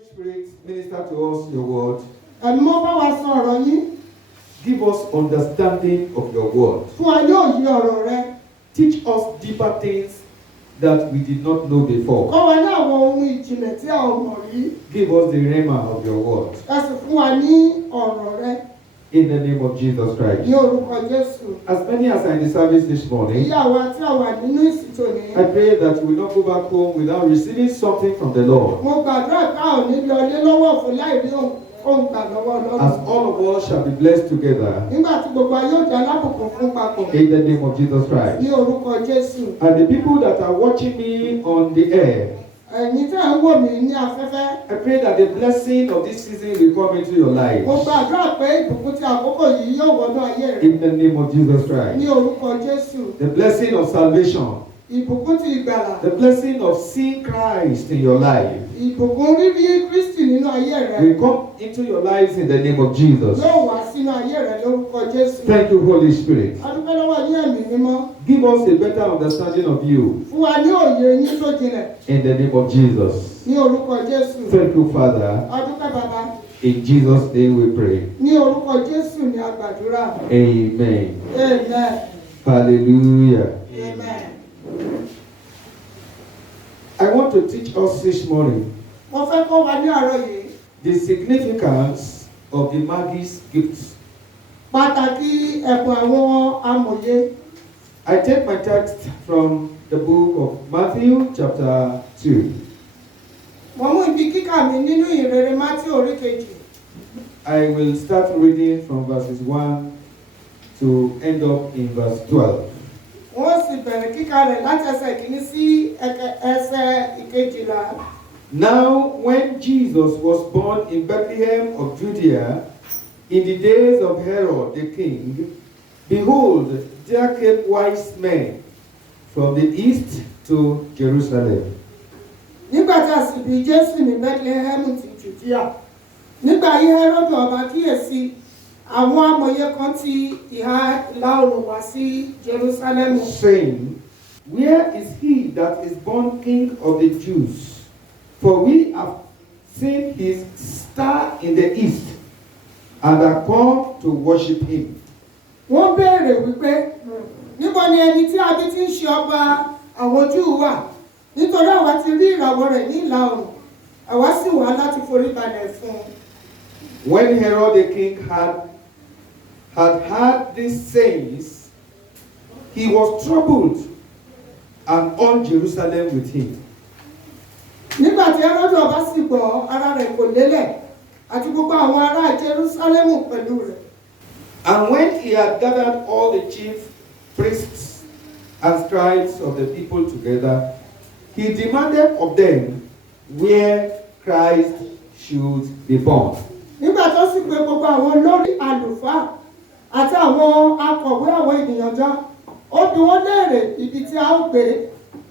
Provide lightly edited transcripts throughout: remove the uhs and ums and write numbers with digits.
Holy Spirit, minister to us your word. Ẹ̀mí mọ́ bá wa sọ ọ̀rọ̀ yín. Give us understanding of your word. Fún wa ní òye ọ̀rọ̀ rẹ. Teach us deeper things that we did not know before. Kọ́ wa ní àwọn ohun ìjìnlẹ̀ tí a ò mọ̀ rí. Give us the rhema of your word. Ẹ sì fún wa ní ọ̀rọ̀ rẹ. In the name of Jesus Christ. Ní orúkọ Jésù. As many as are in the service this morning, Ìyá wa tí a wà nínú ìsìtò ní. I pray that you will not go back home without receiving something from the Lord. Mo gbàdúrà ká ò ní lọ ilé lọ́wọ́ fún láì rí ohun gbà lọ́wọ́ Ọlọ́run. As all of us shall be blessed together. Nígbà tí gbogbo ayé òjò alábùkún fún papọ̀. In the name of Jesus Christ. Ní orúkọ Jésù. And the people that are watching me on the air, Ẹ̀yin tí à ń wò mí ní afẹ́fẹ́. I pray that the blessing of this season will come into your life. Mo gbàdúrà pé ìbùkún tí àkókò yìí yóò wọnú ayé rẹ. In the name of Jesus Ní Christ. orúkọ Jésù. The blessing of salvation. Ìbùkún ti ìgbàlà. The blessing of seeing Christ in your life Ìbùkún rírí Kristi nínú ayé rẹ. will come into your lives in the name of Jesus. Yóò wá sínú ayé rẹ lórúkọ Jésù. Thank you, Holy Spirit. A dúpẹ́ lọ́wọ́ ní ẹ̀mí mímọ́. Give us a better understanding of you Fún wa ní òye yín tó jinlẹ̀. in the name of Jesus. Ní orúkọ Jésù. Thank you, Father. A dúpẹ́ bàbá. In Jesus' name we pray. Ní orúkọ Jésù ni a gbàdúrà. Amen. Amen. Hallelujah. Amen. I want to teach us this morning Mo fẹ́ kọ́ wa ní àárọ̀ yìí. the significance of the Magi's gifts. Pàtàkì ẹ̀bùn àwọn amòye. I take my text from the book of Matthew chapter 2. Mo mú ibi kíkà mi nínú ìrere Mátíù orí kejì. I will start reading from verses 1 to end up in verse 12. Wọ́n sì bẹ̀rẹ̀ kíkà rẹ̀ láti ẹsẹ̀ ìkíní sí ẹsẹ̀ ìkejìlá. Now, when Jesus was born in Bethlehem of Judea, in the days of Herod the king, behold, there came wise men from the east to Jerusalem. Nígbà tí a sì bí Jésù ní Bethlehem ti Jùdíà. Nígbà ayé Hẹ́rọ́dù ọba kíyèsí, àwọn amòye kan ti ìhà ìlà oòrùn wá sí Jerusalem. Saying, where is he that is born King of the Jews? For we have seen his star in the east, and are come to worship him. Wọ́n béèrè wípé, níbo ni ẹni tí a bí tí ń ṣe ọba àwọn Júù wà? Nítorí àwa ti rí ìràwọ̀ rẹ̀ ní ìlà oòrùn, àwa sì wá láti forí balẹ̀ fún un. When Herod the king had heard these sayings, he was troubled, and all Jerusalem with him. Nígbà tí Hẹ́rọ́dù ọba sì gbọ́, ara rẹ̀ kò lélẹ̀, àti gbogbo àwọn ará Jerúsálẹ́mù pẹ̀lú rẹ̀. And when he had gathered all the chief priests and scribes of the people together, he demanded of them where Christ should be born. Nígbà tó sì pè gbogbo àwọn olórí àlùfáà àti àwọn akọ̀wé àwọn ènìyàn jọ, ó bi wọ́n léèrè ibi tí a ó gbé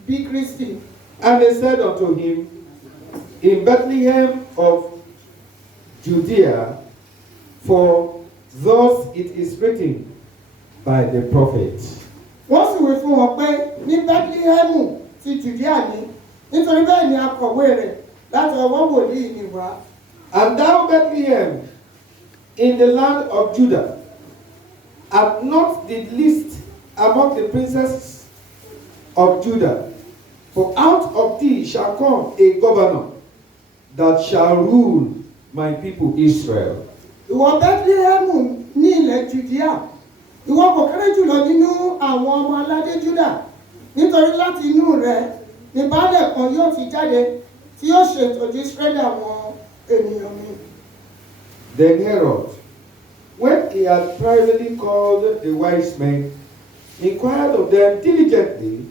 bí Kristi. And they said unto him, in Bethlehem of Judea, for thus it is written by the prophet. Wọ́n sì wí fún wọn pé ní Bethlehem ti Jùdíà ní, nítorí bẹ́ẹ̀ ni akọ̀wé rẹ̀ láti ọwọ́ wòlíì ni wá. And thou, Bethlehem, in the land of Judah, art not the least among the princes of Judah, for out of thee shall come a governor that shall rule my people Israel. Ìwọ Bethlehem ní ilẹ̀ Jùdíà, ìwọ kò kéré jùlọ nínú àwọn ọmọ aládé Júdà, nítorí láti inú rẹ̀ ni baálẹ̀ kan yóò ti jáde tí yóò ṣètọ́jú Ísírẹ́lì àwọn ènìyàn mi. Then Herod, when he had privately called the wise men, inquired of them diligently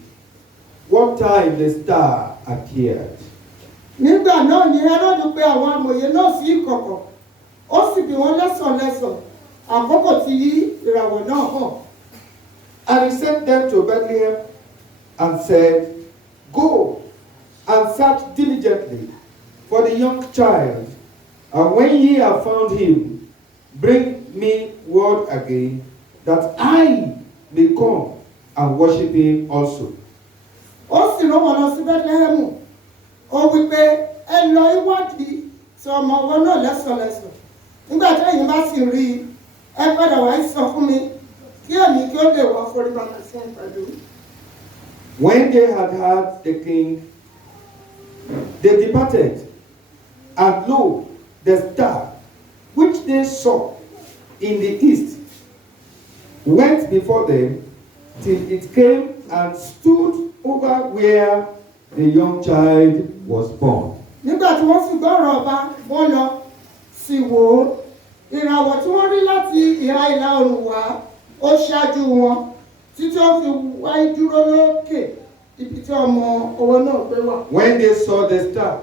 what time the star appeared. Nígbà náà ni Hẹ́rọ́dù pè àwọn amòye náà sí ìkọ̀kọ̀, ó sì bi wọ́n lẹ́sọ̀lẹ́sọ̀ àkókò tí ìràwọ̀ náà hàn. And he sent them to Bethlehem and said, go and search diligently for the young child, and when ye have found him, bring me word again, that I may come and worship him also. Ó sì rán wọn lọ sí Bethlehem, ó wí pé ẹ lọ ìwádìí sọ ọmọ ọwọ́ náà lẹ́sọ̀lẹ́sọ̀. Nígbà tí ẹ̀yin bá sì rí i, ẹ padà wá sọ fún mi kí èmi kí ó lè wá forí balẹ̀ fún ìpàdé. When they had heard the king, they departed, and lo, the star which they saw in the east went before them till it came and stood over where the young child was born. Nígbà tí wọ́n sì gbọ́rọ̀ ọba, wọ́n lọ sì wò ó. Ìràwọ̀ tí wọ́n rí láti ìhà ìlà oòrùn wá, ó ṣáájú wọn títí ó fi wá dúró lókè ibi tí ọmọ ọwọ́ náà gbé wà. When they saw the star,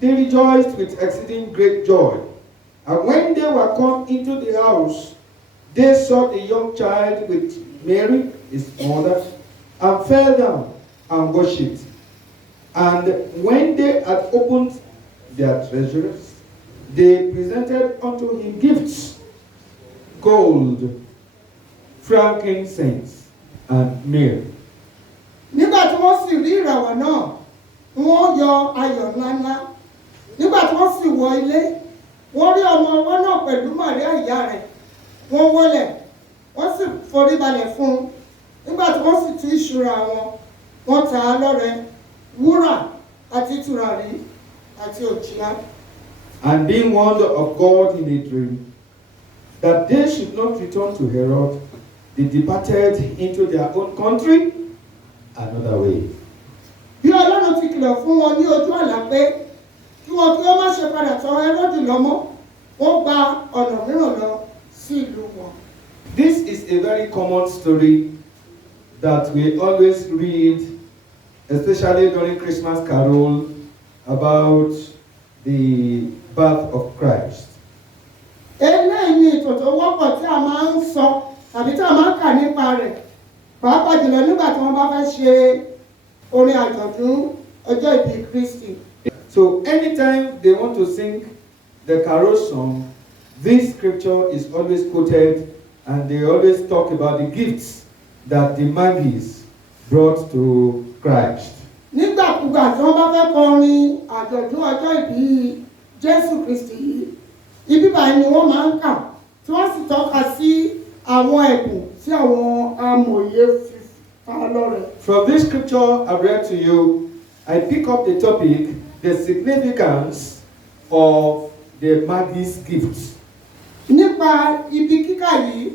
they rejoiced with exceeding great joy. And when they were come into the house, they saw the young child with Mary, his mother, and fell down and worshipped. And when they had opened their treasures, they presented unto him gifts, gold, frankincense, and myrrh. Nígbà tí wọ́n sì rí ìràwọ̀ náà, wọ́n yọ ayọ̀ ńláńlá. Nígbà tí wọ́n sì wọ ilé, wọ́n rí ọmọ ọwọ́ náà pẹ̀lú Màríà ìyá rẹ̀. Wọ́n wólẹ̀, wọ́n sì forí balẹ̀ fún un. Nígbà tí wọ́n sì tú ìṣúra wọn, wọ́n ta á lọ́rẹ, wúrà àti tùràrí àti òjìá. And being warned of God in a dream, that they should not return to Herod, they departed into their own country another way. Bí Ọlọ́run ti kìlọ̀ fún wọn ní ojú àlá pé kí wọn kí ó má ṣe padà tọ̀ Hẹ́rọ́dù lọ mọ́, wọ́n gba ọ̀nà mìíràn lọ sí ìlú wọn. This is a very common story that we always read, especially during Christmas carol, about the birth of Christ. Eléyìí ni ìtàn tó wọ́pọ̀ tí a máa ń sọ tàbí tí a máa ń kà nípa rẹ̀, pàápàá jùlọ nígbà tí wọ́n bá fẹ́ ṣe orin àjọ̀dún ọjọ́ ìbí Kristi. So anytime they want to sing the carol song, this scripture is always quoted, and they always talk about the gifts that the Magi's brought to Christ. Nígbàkúgbà tí wọ́n bá fẹ́ kọrin àjọ̀dún ọjọ́ ìbí Jésù Kristi yìí, ibi báyìí ni wọ́n máa ń kà tí wọ́n sì tọ́ka sí àwọn ẹ̀bùn tí àwọn amòye fi ta lọ́rẹ. From this scripture I've read to you, I pick up the topic, the significance of the Magi's gifts. Nípa ibi kíkà yìí,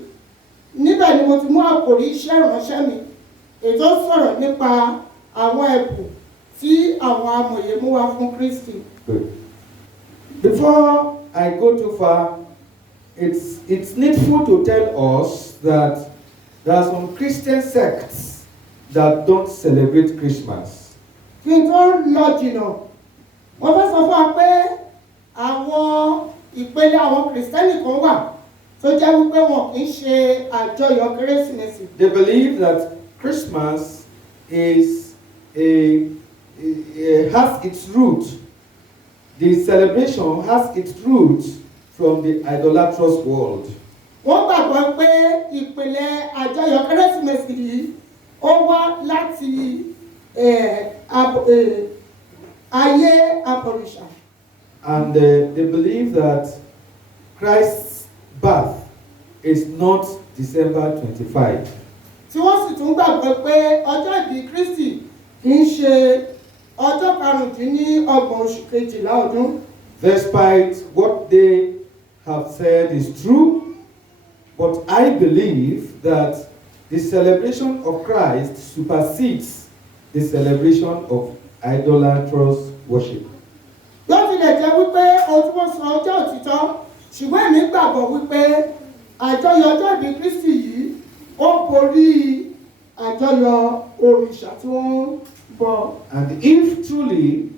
níbẹ̀ ni mo ti mú àkòrí iṣẹ́ ìránṣẹ́ mi, ètò sọ̀rọ̀ nípa àwọn ẹ̀bùn tí àwọn amòye mú wá fún Kristi. Good. Before I go too far, it's needful to tell us that there are some Christian sects that don't celebrate Christmas. Kí n tó lọ jìnnà, wọ́n fẹ́ sọ fún wa pé àwọn ìpele àwọn Kìrìsìtẹ́nì kan wà tó jẹ́ wípé wọn kì í ṣe àjọyọ̀ Kérésìmesì. They believe that Christmas is has its root. The celebration has its root from the idolatrous world. Wọ́n gbàgbọ́ pé ìpìlẹ̀ àjọyọ̀ Kérésìmesì yìí ó wá láti ayé àbọ̀rìṣà. And they believe that Christ's birth is not December 25. Tí wọ́n sì tún gbàgbọ́ pé ọjọ́ ìbí Kristi kì í ṣe ọjọ́ karùndínlọ́gbọ̀n oṣù kejìlá ọdún. Despite what they have said is true, but I believe that the celebration of Christ supersedes the celebration of idolatrous worship. Bí ó tilẹ̀ jẹ́ wípé ohun tí wọ́n sọ ọjọ́ òtítọ́, ṣùgbọ́n èmi gbàgbọ́ wípé àjọyọ̀ ọjọ́ ìbí Kristi yìí ó borí àjọyọ̀ òrìṣà tí wọ́n bọ. And if truly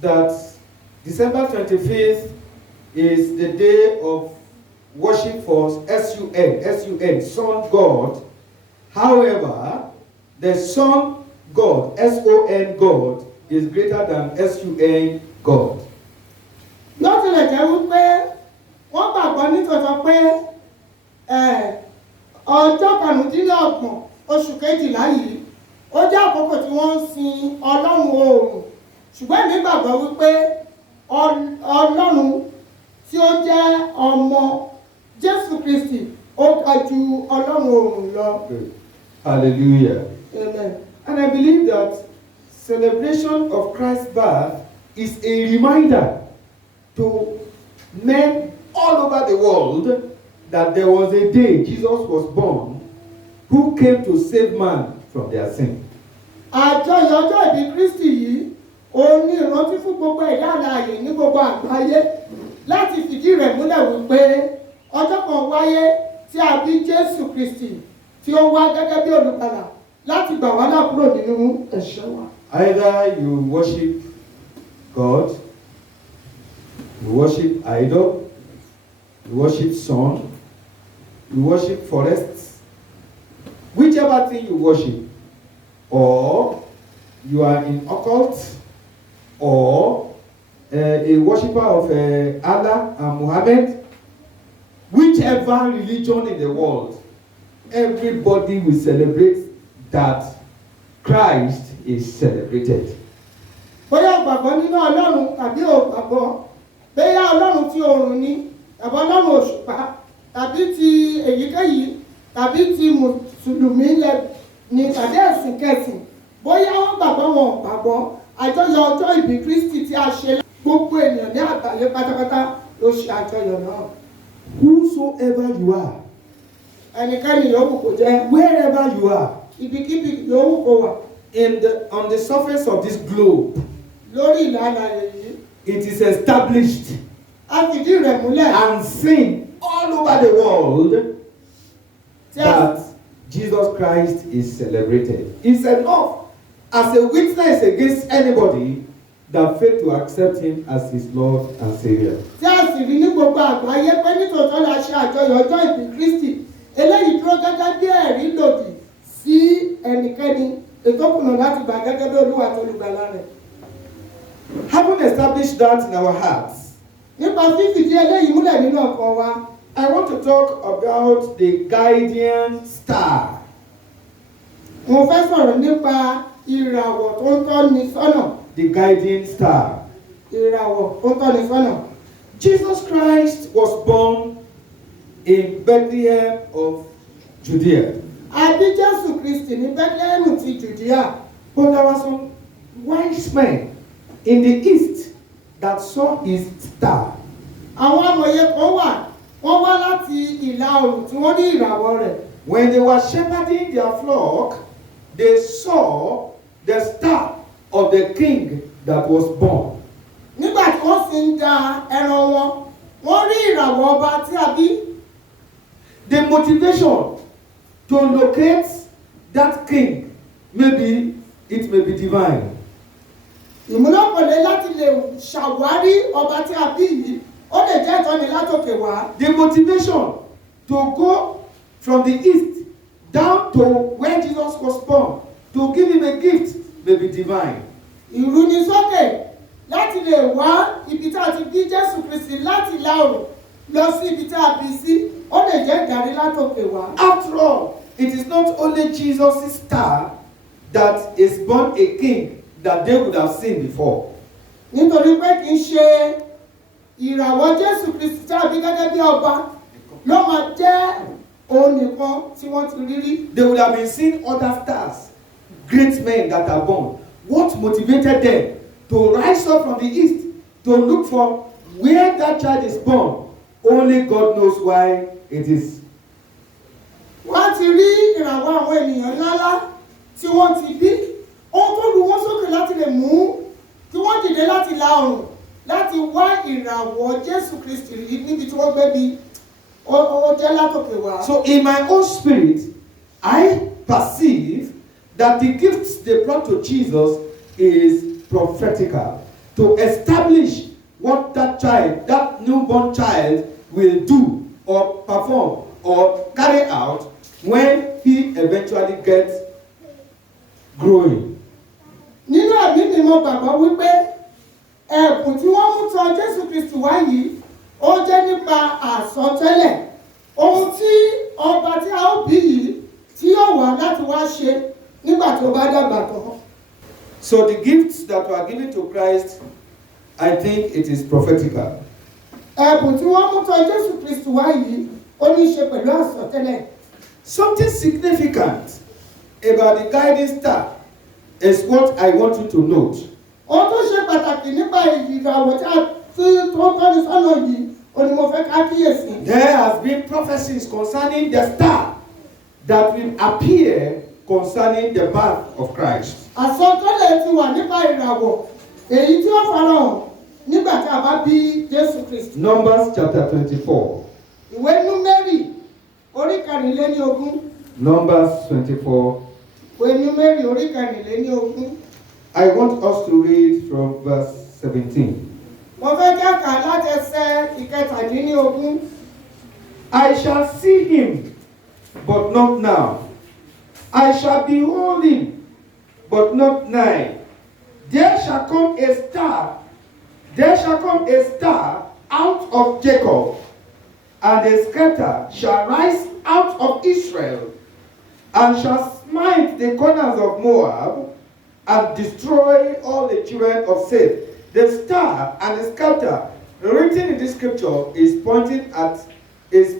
that December 25th is the day of worship for S-U-N, Son God, however, the Son God, S-O-N God, is greater than S-U-N God. Bí ó tilẹ̀ jẹ́ wípé wọ́n gbàgbọ́ nítòótọ́ pé ọjọ́ karùndínlọ́gbọ̀n oṣù kejìlá yìí ó jẹ́ àkókò tí wọ́n ń sin Ọlọ́run oòrùn, ṣùgbọ́n èmi gbàgbọ́ wípé Ọlọ́run tí ó jẹ́ ọmọ Jésù Kristi ó ga ju Ọlọ́run ọ̀run lọ. Hallelujah. Amen. And I believe that celebration of Christ's birth is a reminder to men all over the world that there was a day Jesus was born who came to save man from their sin. Àjọyọ̀ ọjọ́ ìbí Kristi yìí òun ní ìrántí fún gbogbo ẹ̀dá alààyè ní gbogbo àgbáyé láti fìdí rẹ̀ múlẹ̀ wípé ọjọ́ kan wáyé tí a bí Jésù Kristi tí ó wá gẹ́gẹ́ bí olùgbàlà láti gbà wá là kúrò nínú ẹ̀ṣẹ̀ wa. Either you worship God, you worship idol, you worship sun, you worship forests, whichever thing you worship, or you are in occult, or a worshipper of Allah and Muhammad, whichever religion in the world, everybody will celebrate that Christ is celebrated. Bóyá gbàgbọ́ nínú Ọlọ́run tàbí ò gbàgbọ́, bóyá Ọlọ́run tí oòrùn ni tàbí Ọlọ́run òṣùpá tàbí ti èyíkéyìí tàbí ti mùsùlùmí ni tàbí ẹ̀sìn kẹsìn, bóyá wọ́n gbàgbọ́ wọn ò gbàgbọ́, àjọyọ̀ ọjọ́ ìbí Kristi tí a ṣe gbogbo ènìyàn ní àgbáyé pátápátá ló ṣe àjọyọ̀ náà. Whosoever you are, Ẹnikẹ́ni yòówù kó jẹ́, wherever you are, ibikíbi yòówù kó wà on the surface of this globe, lórí ìlànà èyí, it is established a fìdí rẹ̀ múlẹ̀ and seen all over the world that Jesus Christ is celebrated. It's enough as a witness against anybody that failed to accept him as his Lord and Savior. tí a sì rí ní gbogbo àgbáyé pé nítòótọ́ la ṣe àjọyọ̀ ọjọ́ ìbí Kristi eléyìí dúró gẹ́gẹ́ bí ẹ̀rí lòdì sí ẹnikẹ́ni ètò kùnà láti gbà gẹ́gẹ́ bí Olúwa tó olùgbàlà rẹ̀. Having established that in our hearts, Nípa fífìdí eléyìí múlẹ̀ nínú ọkàn wa, I want to talk about the guardian star. mo fẹ́ sọ̀rọ̀ nípa ìràwọ̀ tó ń tọ́ni sọ́nà. The guiding star. Ìràwọ̀ tó ń tọ́ni sọ́nà. Jesus Christ was born in Bethlehem of Judea. A bí Jésù Kristi ní Bẹ́tílẹ́hẹ́mù ti Jùdíà. But there were some wise men in the east that saw his star. Àwọn amòye kan wà, wọ́n wá láti ìlà oòrùn tí wọ́n ní ìràwọ̀ rẹ̀. When they were shepherding their flock, they saw the star of the king that was born. Nígbà tí wọ́n sì ń da ẹran wọn, wọ́n rí ìràwọ̀ ọba tí a bí. The motivation to locate that king, maybe it may be divine. Ìmúlòpọ̀lẹ́ láti lè ṣàwárí ọba tí a bí yìí, ó lè jẹ́ ìtọ́ni látòkè wá. The motivation to go from the east down to where Jesus was born to give him a gift may be divine. Ìrúnisókè láti lè wá ibi tí a ti bí Jésù Kristi láti ìlà oòrùn lọ sí ibi tí a bí sí, ó lè jẹ́ ìdarí látòkè wá. After all, it is not only Jesus' star that is born a king that they would have seen before. Nítorí pé kì í ṣe ìràwọ̀ Jésù Kristi tí a bí gẹ́gẹ́ bí ọba ló máa jẹ́ òun nìkan tí wọ́n ti rí rí. They would have been seeing other stars, great men that are born. What motivated them to rise up from the east to look for where that child is born? Only God knows why it is. Wọ́n ti rí ìràwọ̀ àwọn ènìyàn ńláńlá tí wọ́n ti bí. Ohun tó ru wọ́n sókè láti lè mú kí wọ́n dìde láti ìlà oòrùn láti wá ìràwọ̀ Jésù Kristi rí níbi tí wọ́n gbé bí ó jẹ́ látòkè wá. So in my own spirit, I perceive that the gifts they brought to Jesus is prophetical to establish what that child, that newborn child, will do or perform or carry out when he eventually gets growing. Nínú ẹ̀mí ni mo gbàgbọ́ wípé ẹ̀bùn tí wọ́n mú tọ̀ Jésù Kristi wá yìí ó jẹ́ nípa àsọtẹ́lẹ̀ ohun tí ọba tí a ó bí yìí tí yóò wá láti wá ṣe nígbà tó bá dàgbà tán. So the gifts that were given to Christ I think it is prophetical. Ẹ̀bùn tí wọ́n mú tọ̀ Jésù Kristi wá yìí, ó ní í ṣe pẹ̀lú àsọtẹ́lẹ̀. Something significant about the guiding star is what I want you to note. Ohun tó ṣe pàtàkì nípa ìràwọ̀ tí tó tọ́ni sọ́nà yìí, ó ní mo fẹ́ ká kíyèsí. There has been prophecies concerning the star that will appear concerning the birth of Christ. Àsọtẹ́lẹ̀ ti wà nípa ìràwọ̀ èyí tí ó farahàn nígbà tí a bá bí Jésù Kristi. Numbers chapter 24. Ìwé Númérì orí kẹrìnléníogún. Numbers 24. Ìwé Númérì orí kẹrìnléníogún. I want us to read from verse 17. Mo fẹ́ kí a kà láti ẹsẹ̀ ìkẹtàdínlógún. I shall see him, but not now. I shall behold him, but not nigh. There shall come a star out of Jacob, and a scatter shall rise out of Israel, and shall smite the corners of Moab, and destroy all the children of Seth. The star and the scatter written in this scripture is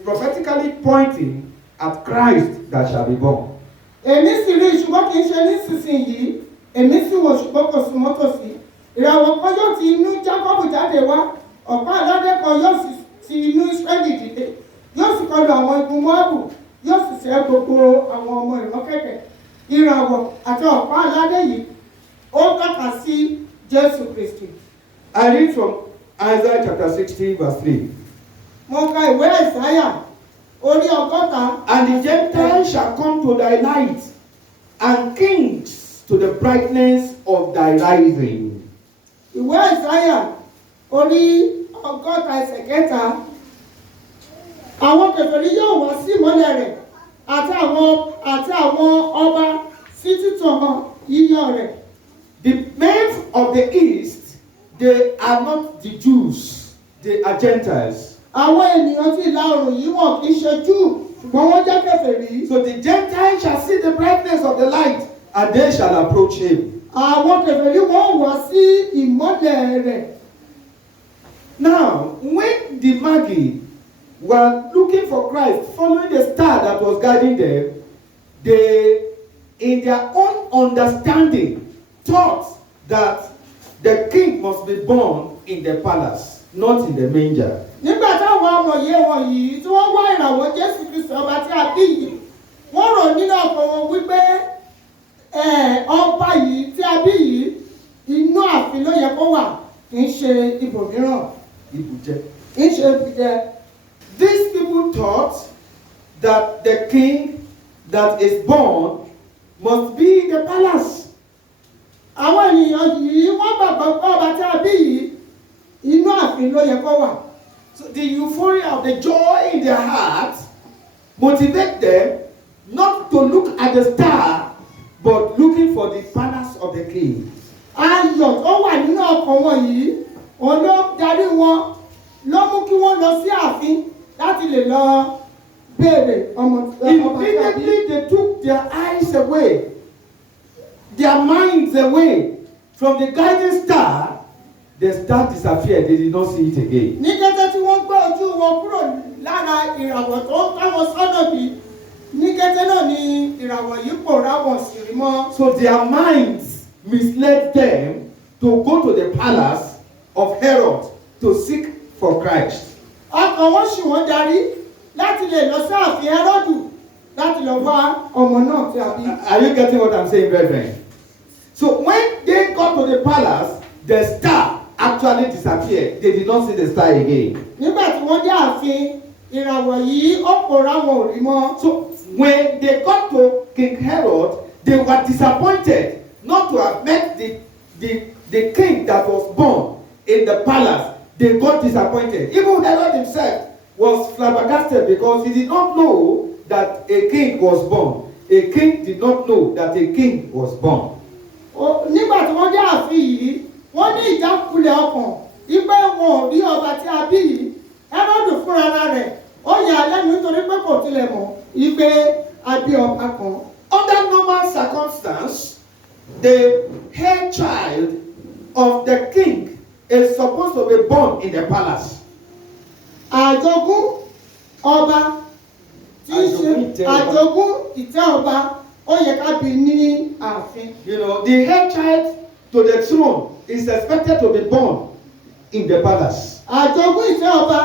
prophetically pointing at Christ that shall be born. Èmi sì rí ṣùgbọ́n kì í ṣe nísinsìnyí, èmi sì wò ṣùgbọ́n kò sún mọ́tò sí. Ìràwọ̀ kan yóò ti inú Jákọ́bù jáde wá, ọ̀pá aládé kan yóò sì ti inú Ísírẹ́lì dìde, yóò sì kọlu àwọn igun Móábù, yóò sì ṣẹ́ gbogbo àwọn ọmọ ìrọ́kẹ̀kẹ̀. Ìràwọ̀ àti ọ̀pá aládé yìí ó tọ́ka sí Jésù Kristi. I read from Isaiah chapter 16 verse 3. Mo ka ìwé Àìsáyà orí ọgọ́ta. And the Gentiles shall come to thy light, and kings to the brightness of thy rising. Ìwé Àìsáyà orí ọgọ́ta ẹsẹ̀ kẹta. Àwọn kèfèrí yóò wá sí ìmọ́lẹ̀ rẹ̀, àti àwọn ọba sí títàn yíyọ rẹ̀. The men of the east, they are not the Jews, they are Gentiles. Àwọn ènìyàn tí ìlà oòrùn yìí wọ́n kì í ṣe Júù, ṣùgbọ́n wọ́n jẹ́ kèfèrí. So the Gentiles shall see the brightness of the light, and they shall approach him. Àwọn kèfèrí wọ́n wá sí ìmọ́lẹ̀ rẹ̀. Now, when the Magi were looking for Christ, following the star that was guiding them, they, in their own understanding, thought that the king must be born in the palace, not in the manger. Nígbà táwọn amòye wọ̀nyí tí wọ́n wá ìràwọ̀ Jésù Kristi ọba tí a bí yìí, wọ́n rò nínú ọkàn wọn wípé ọba yìí tí a bí yìí inú ààfin ló yẹ kó wà, kì í ṣe ibòmíràn. Ibùjẹ. Kì í ṣe ibùjẹ. These people thought that the king that is born must be in the palace. Àwọn ènìyàn yìí wọ́n gbàgbọ́ pé ọba tí a bí yìí inú ààfin ló yẹ kó wà. So the euphoria of the joy in their heart motivate them not to look at the star, but looking for the palace of the king. Ayọ̀ tó wà nínú ọkàn wọn yìí, òun ló darí wọn, ló mú kí wọ́n lọ sí ààfin láti lè lọ béèrè ọmọ tí a bí. Immediately they took their eyes away, their minds away from the guiding star. The star disappeared. They did not see it again. Ní kété tí wọ́n gbé ojú wọn kúrò lára ìràwọ̀ tó ń káwọn sọ́nà bí, ní kété náà ni ìràwọ̀ yìí pòórá wọn sì rí mọ́. So their minds misled them to go to the palace of Herod to seek for Christ. Ọkàn wọn sì wọ́n darí láti lè lọ sí ààfin Hẹ́rọ́dù láti lọ wá ọmọ náà tí a bí. Are you getting what I'm saying, brethren? So when they got to the palace, the star actually disappeared. They did not see the star again. Nígbà tí wọ́n dé ààfin, ìràwọ̀ yìí ó pòórá wọn ò rí mọ́. So when they got to King Herod, they were disappointed not to have met the king that was born in the palace. They got disappointed. Even Herod himself was flabbergasted because he did not know that a king was born. A king did not know that a king was born. Nígbà tí wọ́n dé ààfin yìí, wọ́n ní ìjákulẹ̀ ọkàn wípé wọn ò rí ọba tí a bí yìí. Hẹ́rọ́dù fúnra rẹ̀ ó yà á lẹ́nu nítorí pé kò tilẹ̀ mọ̀ wípé a bí ọba kan. Under normal circumstance, the heir child of the king is supposed àjogún ọba tí í ṣe àjogún ìtẹ́ ọba ó yẹ ká bí ní ààfin. You know, the head child to the throne is expected to be born in the palace. àjogún ìtẹ́ ọba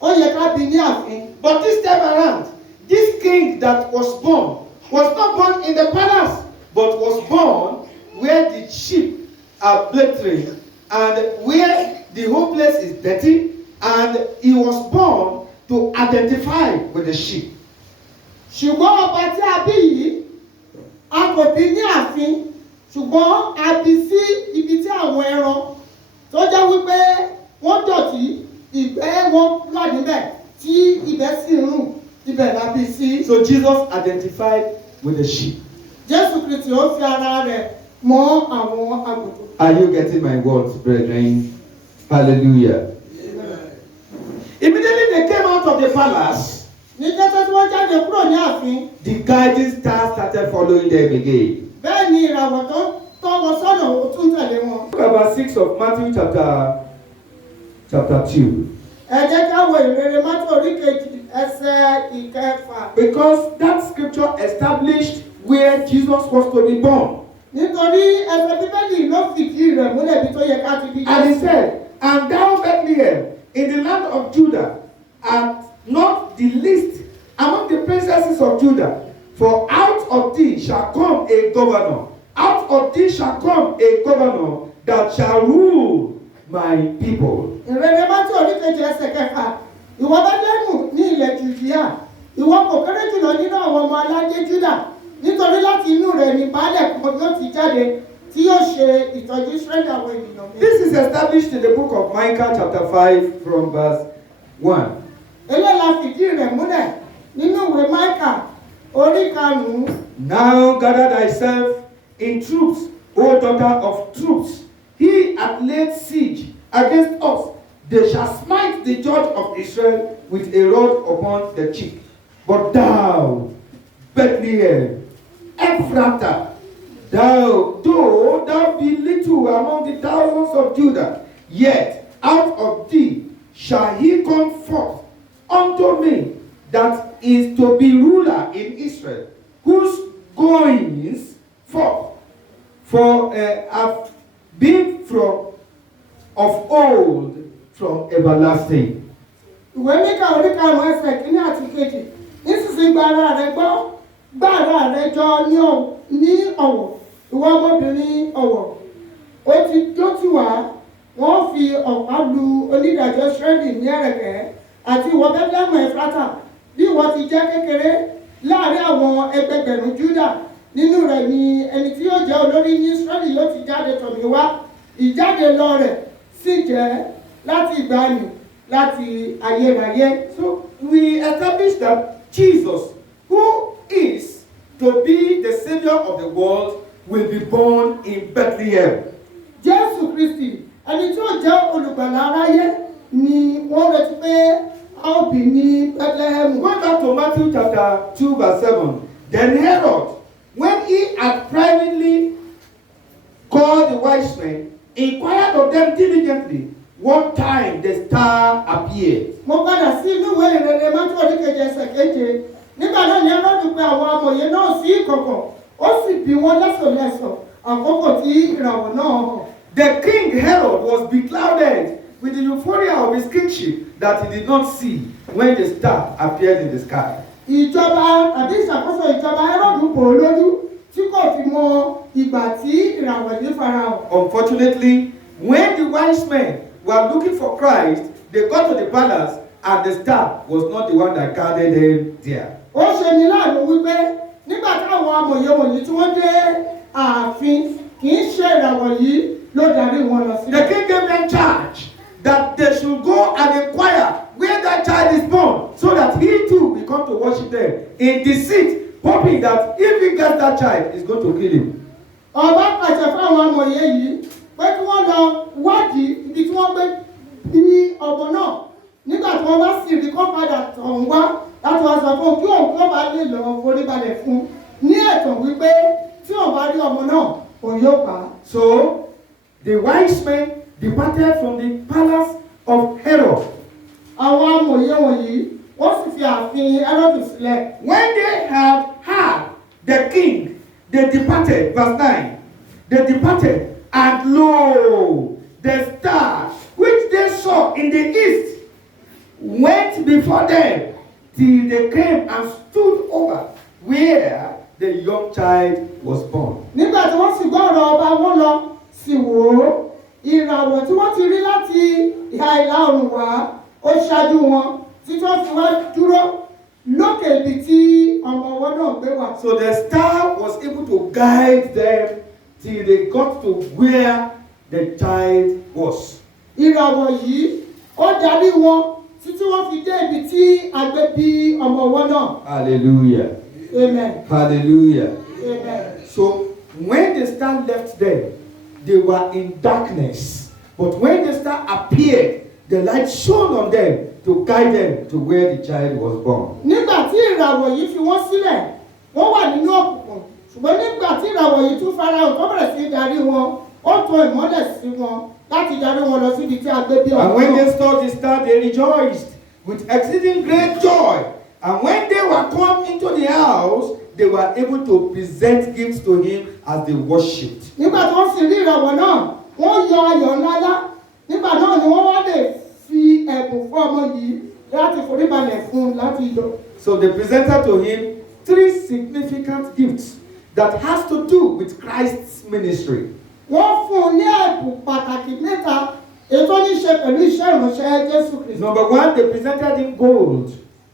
ó yẹ ká bí ní ààfin. But this time around, this king that was not born in the palace, but was born where the sheep are blathering and where the whole place is dirty, and he was born to identify with the sheep. ṣùgbọ́n ọba tí a bí yìí a kò bí ní ààfin, ṣùgbọ́n a bí sí ibi tí àwọn ẹran tó jẹ́ wípé wọ́n dọ̀tí ìgbẹ́ wọn wà níbẹ̀ tí ibẹ̀ sì rùn, ibẹ̀ la bí sí. So Jesus identified with the sheep. Jésù Kristi ó fi ara rẹ̀ mọ́ àwọn àgùntàn. Are you getting my words, brethren? Hallelujah. Amen. Immediately they came out of the palace, ní kété tí wọ́n jáde kúrò ní ààfin, the guiding star started following them again. bẹ́ẹ̀ ni ìràwọ̀ tó tọ́ wọn sọ́nà ó tún tẹ̀lé wọn. Verse 6 of Matthew chapter 2. ẹ jẹ́ ká wo ìrere Mátì orí kejì ẹsẹ̀ ìkẹfà. Because that scripture established where Jesus was to be born. nítorí ẹsẹ̀ bíbélì ló fìdí rẹ̀ múlẹ̀ bí tó yẹ ká ti bí. And he said, "And thou, Bethlehem, in the land of Judah, art not the least among the princesses of Judah, for out of thee shall come a governor. Out of thee shall come a governor that shall rule my people." ìrere Mátì orí kejì ẹsẹ̀ kẹfà. ìwọ Bẹ́tlẹ́hẹ́mù ní ilẹ̀ Jùdíà, ìwọ kò kéré jùlọ nínú àwọn ọmọ aládé Júdà, nítorí láti inú rẹ̀ ni baálẹ̀ kan yóò ti jáde tí yóò ṣe ìtọ́jú Ísírẹ́lì àwọn ènìyàn mi. This is established in the book of Micah chapter 5 from verse 1. eléyìí la fìdí rẹ̀ múlẹ̀ nínú ìwé Máíkà orí karùn-ún. Now gather thyself in troops, O daughter of troops. He hath laid siege against us. They shall smite the judge of Israel with a rod upon the cheek. But thou, Bethlehem, Ephratah, though thou be little among the thousands of Judah, yet out of thee shall he come forth unto me that is to be ruler in Israel, whose goings forth have been from of old, from everlasting. ìwé Míkà orí karùn-ún ẹsẹ̀ kìíní àti kejì. nísinsìnyí gba ara rẹ gbọ́, gbá ara rẹ jọ ní ọ̀wọ̀, ìwọ ọmọbìnrin ọ̀wọ̀. ó ti dótì wá, wọ́n fi ọ̀pá lu onídàájọ́ Ísírẹ́lì ní ẹ̀rẹ̀kẹ́. àti ìwọ Bẹ́tlẹ́hẹ́mù Éfrátà, bí ìwọ ti jẹ́ kékeré láàrin àwọn ẹgbẹgbẹ̀rún Júdà, nínú rẹ̀ ni ẹni tí yóò jẹ́ olórí ní Ísírẹ́lì yóò ti jáde tọ̀ mí wá. ìjáde lọ rẹ̀ sì jẹ́ láti ìgbàanì, láti ayérayé. So we establish that Jesus, who is to be the Savior of the world, will be born in Bethlehem. Jésù Kristi, ẹni tí ó jẹ́ olùgbàlà aráyé, ni wọ́n retí pé a ó bí ní Bẹ́tlẹ́hẹ́mù. Going back to Matthew chapter 2 verse 7. Then Herod, when he had privately called the wise men, inquired of them diligently what time the star appeared. Mo padà sí inú ìwé ìrere Mátì orí kejì ẹsẹ̀ keje. nígbà náà ni Hẹ́rọ́dù pe àwọn amòye náà sí ìkọ̀kọ̀, ó sì bi wọ́n lẹ́sọ̀lẹ́sọ̀ àkókò tí ìràwọ̀ náà hàn. The king Herod was beclouded with the euphoria of his kingship that he did not see when the star appeared in the sky. Ìjọba tàbí ìṣàkóso ìjọba Hẹ́rọ́dù bò ó lójú tí kò fi mọ ìgbà tí ìràwọ̀ yìí farahàn. Unfortunately, when the wise men were looking for Christ, they got to the palace and the star was not the one that guided them there. Ó ṣe ní láàánú wípé nígbà táwọn amòye wọ̀nyí tí wọ́n dé ààfin, kì í ṣe ìràwọ̀ yìí ló darí wọn lọ sí. The king gave them charge that they should go and inquire where that child is born, so that he too will come to worship them in deceit, hoping that if he gets that child, he's going to kill him. Ọba pàṣẹ fún àwọn amòye yìí pé kí wọ́n lọ wádìí ibi tí wọ́n gbé bí ọmọ náà. Nígbà tí wọ́n bá sì rí kó padà tọ̀hún wá láti wá sọ fún kí òun kó bá lè lọ foríbalẹ̀ fún ní ẹ̀tàn wípé tí òun bá rí ọmọ náà òun yóò pa á. So the wise men departed from the palace of Herod. àwọn amòye wọ̀nyí wọ́n sì fi ààfin Hẹ́rọ́dù sílẹ̀. When they had heard the king, they departed. Verse 9. They departed, and lo, the star which they saw in the east went before them till they came and stood over where the young child was born. Nígbà tí wọ́n sì gbọ́ ọ̀rọ̀ ọba, wọ́n lọ sì wò ó. Ìràwọ̀ tí wọ́n ti rí láti ìhà ìlà oòrùn wá, ó ṣáájú wọn títí wọ́n fi wá dúró lókè ibi tí ọmọ ọwọ́ náà gbé wà. So the star was able to guide them till they got to where the child was. Ìràwọ̀ yìí ó darí wọn títí wọ́n fi dé ibi tí a gbé bí ọmọ ọwọ́ náà. Hallelujah. Amen. Hallelujah. Amen. So when the star left them, they were in darkness. But when the star appeared, the light shone on them to guide them to where the child was born. Nígbà tí ìràwọ̀ yìí fi wọ́n sílẹ̀, wọ́n wà nínú òkùnkùn. Ṣùgbọ́n nígbà tí ìràwọ̀ yìí tún farahàn, tó bẹ̀rẹ̀ sí darí wọn, ó tan ìmọ́lẹ̀ sí wọn láti darí wọn lọ síbi tí a gbé bí ọmọ náà. And when they saw the star, they rejoiced with exceeding great joy. And when they were come into the house, they were able to present gifts to him as they worshipped. Nígbà tí wọ́n sì rí ìràwọ̀ náà, wọ́n yọ ayọ̀ ńláńlá. Nígbà náà ni wọ́n wá lè fi ẹ̀bùn fún ọmọ yìí láti foríbalẹ̀ fún láti lọ. So they presented to him 3 significant gifts that has to do with Christ's ministry. Wọ́n fún un ní ẹ̀bùn pàtàkì mẹ́ta ètò ní ṣe pẹ̀lú iṣẹ́ ìránṣẹ́ Jésù Kristi. Number 1, they presented him gold.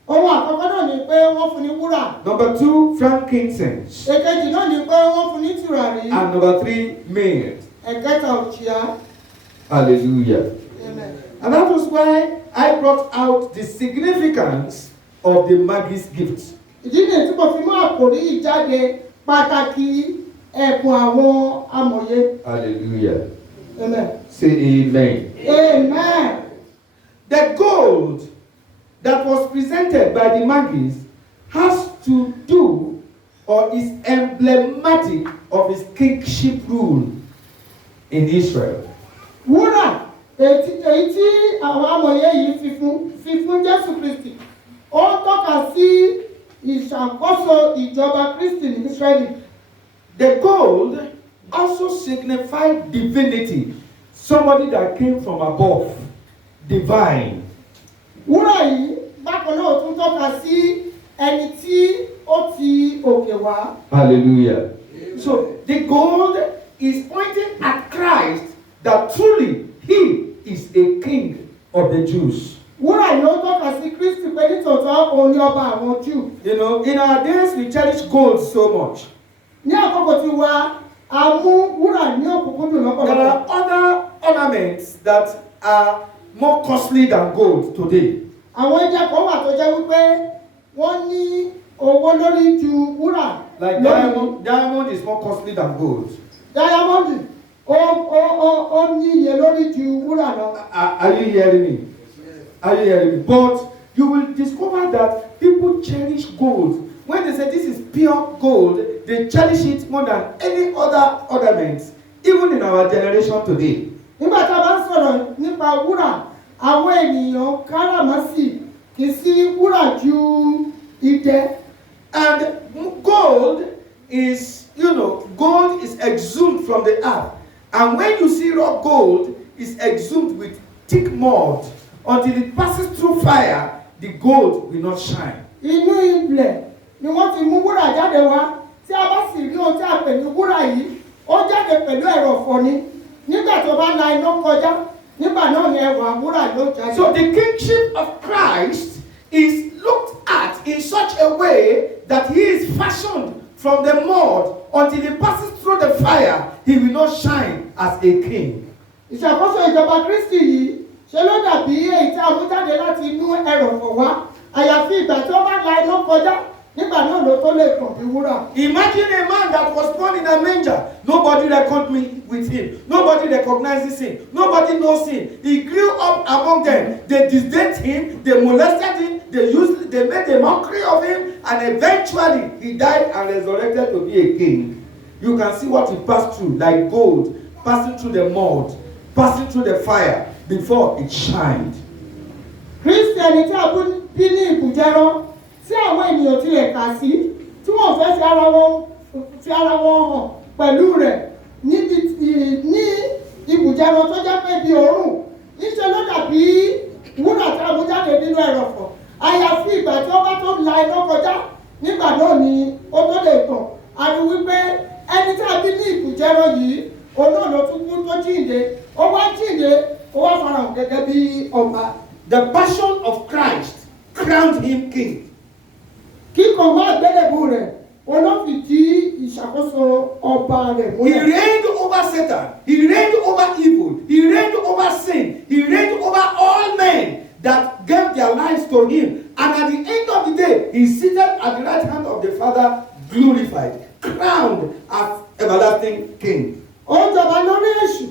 Ohun àkọ́kọ́ náà ni pé wọ́n fún ní wúrà. Number 2, frankincense. Èkejì náà ni pé wọ́n fún ní tùràrí. And number 3, myrrh. Ẹ̀kẹta òkìá. Hallelujah. Amen. And that was why I brought out the significance of the Magi's gift. Ìdí nìyí tí mo fi mú àkòrí yìí jáde pàtàkì ẹ̀bùn àwọn amòye. Hallelujah. Amen. Say amen. Amen. The gold that was presented by the Magis has to do or is emblematic of his kingship rule in Israel. Wúrà èyí tí àwọn amòye yìí fi fún Jésù Kristi, ó ń tọ́ka sí ìṣàkóso ìjọba Kristi ní Ísírẹ́lì. The gold also signified divinity, somebody that came from above, divine. Wúrà yìí bákan náà tún tọ́ka sí ẹni tí ó ti òkè wá. Hallelujah. So the gold is pointing at Christ, that truly he is a king of the Jews. Wúrà yìí ó tọ́ka sí Kristi pé nítòótọ́ òun ni ọba àwọn Júù. You know, in our days we cherish gold so much. Ní àkókò tí wa, a mú wúrà ní òkùnkùndùn There lọ́pọ̀lọpọ̀. are other ornaments that are more costly than gold today. Àwọn ẹja kan wà tó jẹ́ wípé wọ́n ní owó lórí ju wúrà. Like diamond is more costly than gold. Diamond ó ní iye lórí ju wúrà lọ. Are you hearing me? Are you hearing me? But you will discover that people cherish gold. When they say this is pure gold, they cherish it more than any other ornaments, even in our generation today. Nígbà tí a bá ń sọ̀rọ̀ nípa wúrà, àwọn ènìyàn káràmásì kì í sí wúrà ju idẹ. And gold is, gold is exhumed from the earth. And when you see raw gold, it's exhumed with thick mud. Until it passes through fire, the gold will not shine. Inú ilẹ̀ ni wọ́n ti mú wúrà jáde wá. Tí a bá sì rí ohun tí a pè ní wúrà yìí, ó jáde pẹ̀lú ẹ̀rọ̀fọ̀ ni. Nígbà tó bá la iná kọjá, nígbà náà ni ẹwà wúrà yóò jáde. So the kingship of Christ is looked at in such a way that he is fashioned from the mud. Until he passes through the fire, he will not shine as a king. Ìṣàkóso ìjọba Kristi yìí ṣe ló dàbí èyí tí a mú jáde láti inú ẹ̀rọ̀fọ̀ wá. Àyàfi ìgbà tí ó bá la iná kọjá, nígbà náà ló tó lè kàn bí wúrà. Imagine a man that was born in a manger. Nobody reckoned me with him. Nobody recognizes him. Nobody knows him. He grew up among them. They disdained him. They molested him. They made a mockery of him. And eventually, he died and resurrected to be a king. You can see what he passed through, like gold, passing through the mud, passing through the fire, before it shined. Kristi jẹ́ ẹni tí a bí ní ìbùjẹ́rọ́ tí àwọn ènìyàn tilẹ̀ kà sí tí wọ́n fẹ́ fi ara wọn hàn pẹ̀lú rẹ̀ ní ìbùjẹ́rọ́ tó jẹ́ pé bí òórùn níṣẹ́ ló dàbí wúrà tí a mú jáde nínú ẹrọ̀fọ̀ àyàfi ìgbà tí ó bá tó la iná kọjá nígbà náà ni ó tó lè tàn a rí wípé ẹni tí a bí ní ìbùjẹ́rọ́ yìí òun náà ló tún kú tó jíǹde ó wá farahàn gẹ́gẹ́ bí ọba. The passion of Christ crowned him king. Kíkọ̀ mọ́ àgbélébù rẹ̀ olófìdí ìṣàkóso ọba rẹ̀ múlẹ̀. He reigned over Satan. He reigned over evil. He reigned over sin. He reigned over all men that gave their lives to him. And at the end of the day, he seated at the right hand of the Father, glorified, crowned as everlasting king. Ó jọba lórí èṣù,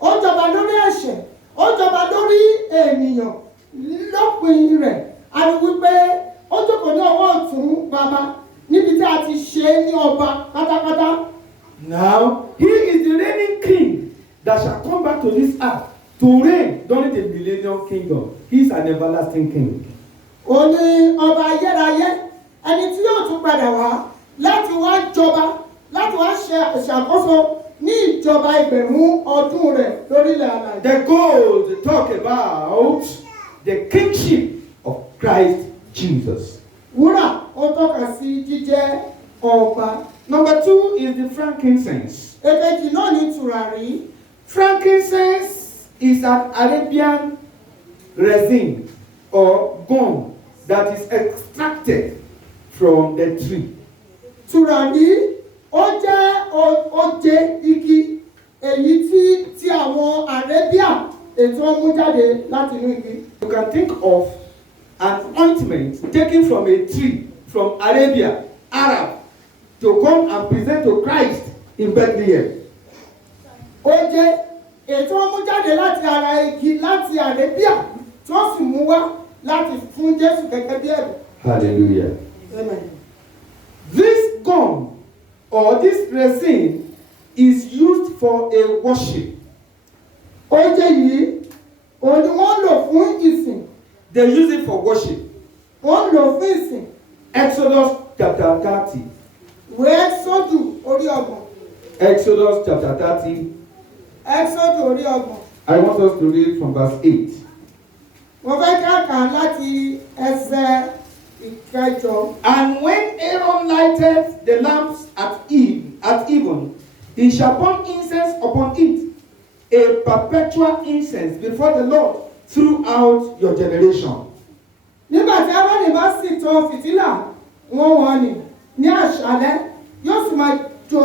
ó jọba lórí ẹ̀ṣẹ̀, ó jọba lórí ènìyàn lópin rẹ̀. A rí wípé ó jókòó ní ọwọ́ ọ̀tún bàbá níbi tí a ti ṣe ní ọba pátápátá. Now, he is the reigning king that shall come back to this earth to reign during the millennium kingdom. He is an everlasting king. Ó ní ọba ayérayé ẹni tí yóò tún padà wá láti wá jọba láti wá ṣàkóso ní ìjọba ìgbẹ̀rún ọdún rẹ̀ lórílẹ̀ àlàyé. The gold talk about the kingship of Christ Jesus. Wúrà ó tọ́ka sí jíjẹ́ ọba. Number 2 is the frankincense. Èkejì náà ni tùràrí. Frankincense is an Arabian resin or gum that is extracted from the tree. Tùràrí ó jẹ́ oje igi èyí tí àwọn Arabia ètò mú jáde láti inú igi. You can think of an ointment taken from a tree from Arabia, Arab, to come and present to Christ in Bethlehem. Oje ètò mú jáde láti ara igi láti Arabia tó sì mú wá láti fún Jésù gẹ́gẹ́ bí ẹ̀bùn. Hallelujah. Amen. This gum or this resin is used for a worship. Oje yìí òun ni wọ́n lò fún ìsìn. They use it for worship. Wọ́n lò fún ìsìn. Exodus chapter 30. Ìwé Ẹ́xódù orí ọgbọ̀n. Exodus chapter 30. Ẹ́xódù orí ọgbọ̀n. I want us to read from verse 8. Mo fẹ́ kí a kà á láti ẹsẹ̀ ìkẹjọ. And when Aaron lighted the lamps at even, he shall burn incense upon it, a perpetual incense before the Lord throughout your generation. Nígbà tí Áárónì bá sì tan fìtílà wọ́n ní àṣálẹ́ yóò sì máa jó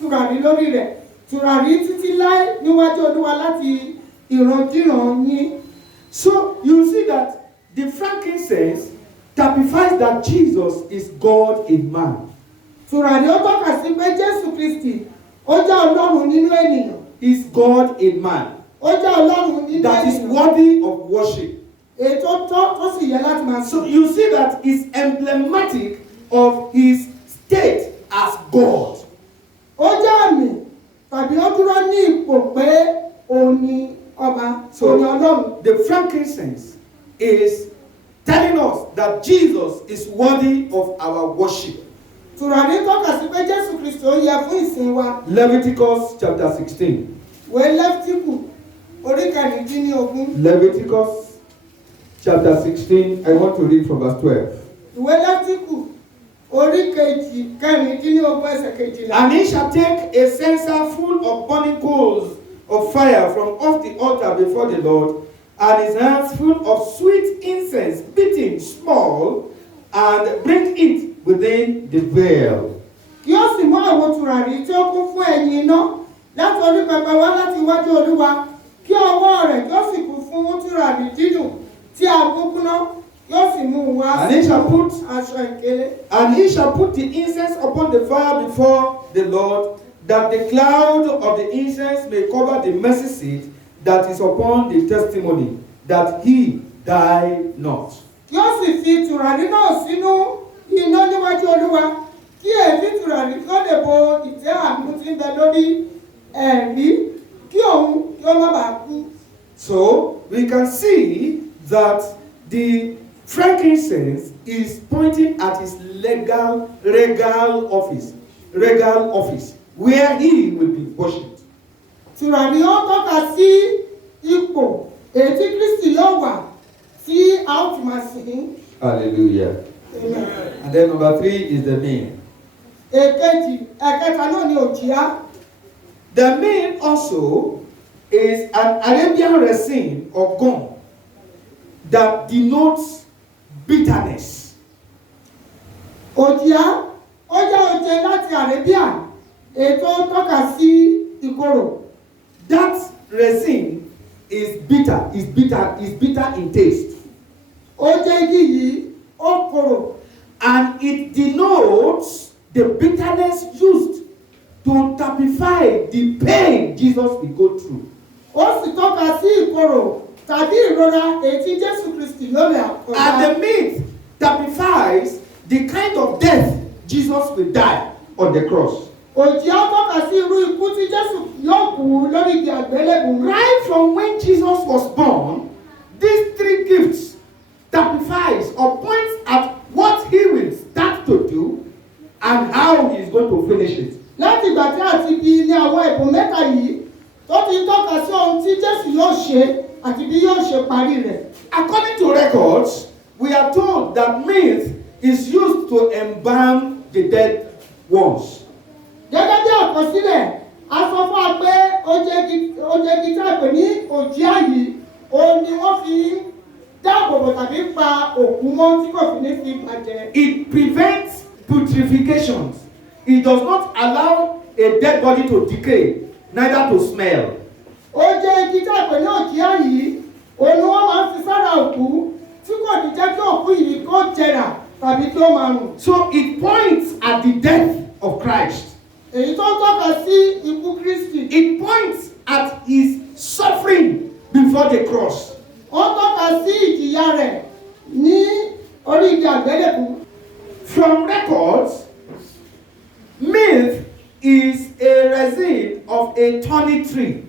tùràrí lórí rẹ̀ tùràrí títí láé níwájú Olúwa láti ìrandíran yín. So you see that the frankincense typifies that Jesus is God in man. Tùràrí ó tọ́ka sí pé Jésù Kristi ó jẹ́ Ọlọ́run nínú ènìyàn. Is God in man. Ó jẹ́ Ọlọ́run nínú ènìyàn. That is worthy of worship. Ètò tó sì yẹ láti máa sọ. So you see that is emblematic of his state as God. Ó jẹ́ àmì tàbí ó dúró ní ipò pé òun ni ọba, òun ni Ọlọ́run. The frankincense is telling us that Jesus is worthy of our worship. Tùràrí tọ́ka sí pé Jésù Kristi ó yẹ fún ìsìn wa. Leviticus chapter 16. Ìwé Lẹ́fítíkù orí kẹrìndínlógún. Leviticus chapter 16, I want to read from verse 12. Ìwé Lẹ́fítíkù orí kẹrìndínlógún ẹsẹ̀ kejìlá. And he shall take a censer full of burning coals of fire from off the altar before the Lord, and his hands full of sweet incense, beaten small, and bring it within the veil. Kí ó sì mú àwo tùràrí tí ó kún fún ẹ̀yìn iná láti orí pẹpẹ wá láti iwájú Olúwa, kí ọwọ́ rẹ̀ kí ó sì kún fún tùràrí dídùn tí a kúnkúnná, yóò sì mú wá And he shall put aṣọ ìkélé. And he shall put the incense upon the fire before the Lord, that the cloud of the incense may cover the mercy seat that is upon the testimony, that he die not. Kí ó sì fi tùràrí náà sínú iná níwájú Olúwa, kí èéfín tùràrí kí ó lè bo ìtẹ́ àánú tí ń bẹ lórí ẹ̀rí, kí òun kí ó má bàa kú. So we can see that the frankincense is pointing at his regal office, where he will be worshipped. Tùràrí ó tọ́ka sí ipò èyí tí Kristi yóò wà tí a ó ti máa sìn. Hallelujah. Amen. And then number 3 is the mean. Ẹ̀kẹta náà ni òjìá. The mean also is an Arabian resin or gum that denotes bitterness. Òjìá ó jẹ́ oje láti Arabia ètò tọ́ka sí ìkorò. That resin is bitter in taste. Oje igi yìí ó korò. And it denotes the bitterness used to typify the pain Jesus will go through. Ó sì tọ́ka sí ìkorò tàbí ìrora èyí tí Jésù Kristi yóò lè àkọjá. And the meat typifies the kind of death Jesus will die on the cross. Òjìá tọ́ka sí irú ikú tí Jésù yóò kú lórí igi àgbélébùú. Right from when Jesus was born, these 3 gifts typifies or points at what he will start to do and how he is going to finish it. Láti ìgbà tí a ti bí ní àwọn ẹ̀bùn mẹ́ta yìí tó ti tọ́ka sí ohun tí Jésù yóò ṣe àti bí yóò ṣe parí rẹ̀. According to records, we are told that meat is used to embalm the dead ones. Gẹ́gẹ́ bí àkọsílẹ̀, a sọ fún wa pé oje igi tí a pè ní òjìá yìí, òun ni wọ́n fi ń dáàbòbò tàbí pa òkú mọ́ tí kò fi ní fi bàjẹ́. It prevents putrefaction. It does not allow a dead body to decay, neither to smell. Oje igi tí a pè ní òjìá yìí, òun ni wọ́n máa ń fi sára òkú tí kò ní jẹ́ kí òkú yìí kó jẹrà tàbí kí ó máa rùn. So it points at the death of Christ. Èyí tó ń tọ́ka sí ikú Kristi. It points at his suffering before the cross. Ó tọ́ka sí ìjìyà rẹ̀ ní orí igi àgbélébùú. From records, milk is a resin of a thorny tree.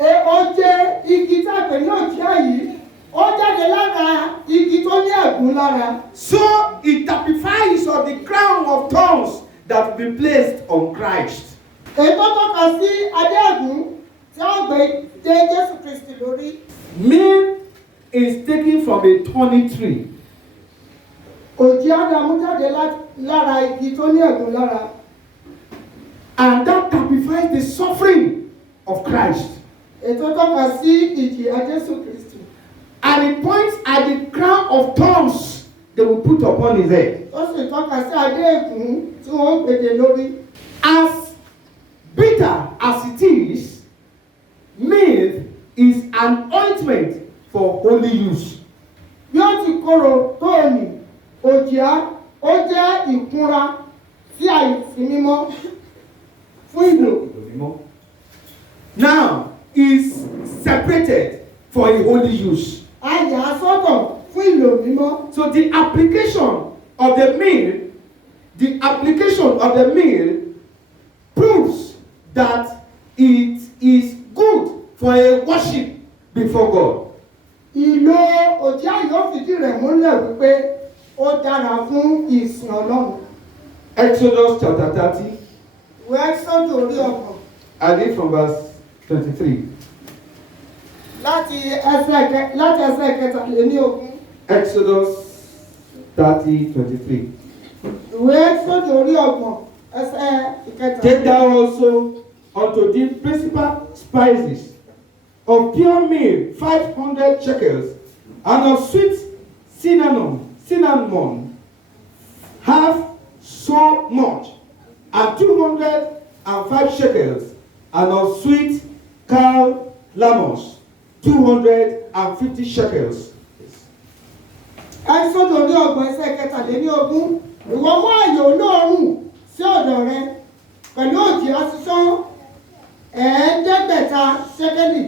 Oje igi tí a pè ní òjìá yìí, ó jáde lára igi tó ní ẹ̀gún lára. So it typifies of the crown of thorns that will be placed on Christ. Èyí tó tọ́ka sí adé ẹ̀gún tí ó gbé dé Jésù Kristi lórí. Milk is taken from a thorny tree. Òjìá ni a mú jáde lára igi tó ní ẹ̀gún lára. And that typifies the suffering of Christ. Èyí tó tọ́ka sí ìjìyà Jésù Kristi. And it points at the crown of thorns they will put upon his head. Ó sì tọ́ka sí adé ẹ̀gún tí wọ́n gbèdé lórí. As bitter as it is, milk is an ointment for holy use. Bí ó ti korò tó òní, òjìá ó jẹ́ ìkunra sí àìsí mímọ́ fún ìlò. Now is separated for a holy use. A yà á sọ́tọ̀ fún ìlò mímọ́. So the application of the meal proves that it is good for a worship before God. Ìlò òjìá yìí ó fìdí rẹ̀ múlẹ̀ wípé ó dára fún ìsìn Ọlọ́run. Exodus chapter 30. Ìwé Ẹ́kísódù orí ọgbọ̀n. I read from verse 23. Láti ẹsẹ̀ kẹtàléníogún. Exodus 30:23. Ìwé Ẹ́kísódù orí ọgbọ̀n ẹsẹ̀ ìkẹtàléníogún. Take thou also unto thee principal spices of pure meal 500 shekels, and of sweet cinnamon half so much, and 205 shekels, and of sweet calamus 250 shekels. Ẹ́kísódù orí ọgbọ̀n ẹsẹ̀ kẹtàléníogún. Ìwọ mú ààyè olóòórùn sí ọ̀dọ̀ rẹ pẹ̀lú òjìá sísán ẹ̀ẹ́dẹ́gbẹ̀ta ṣẹ́kẹ́lì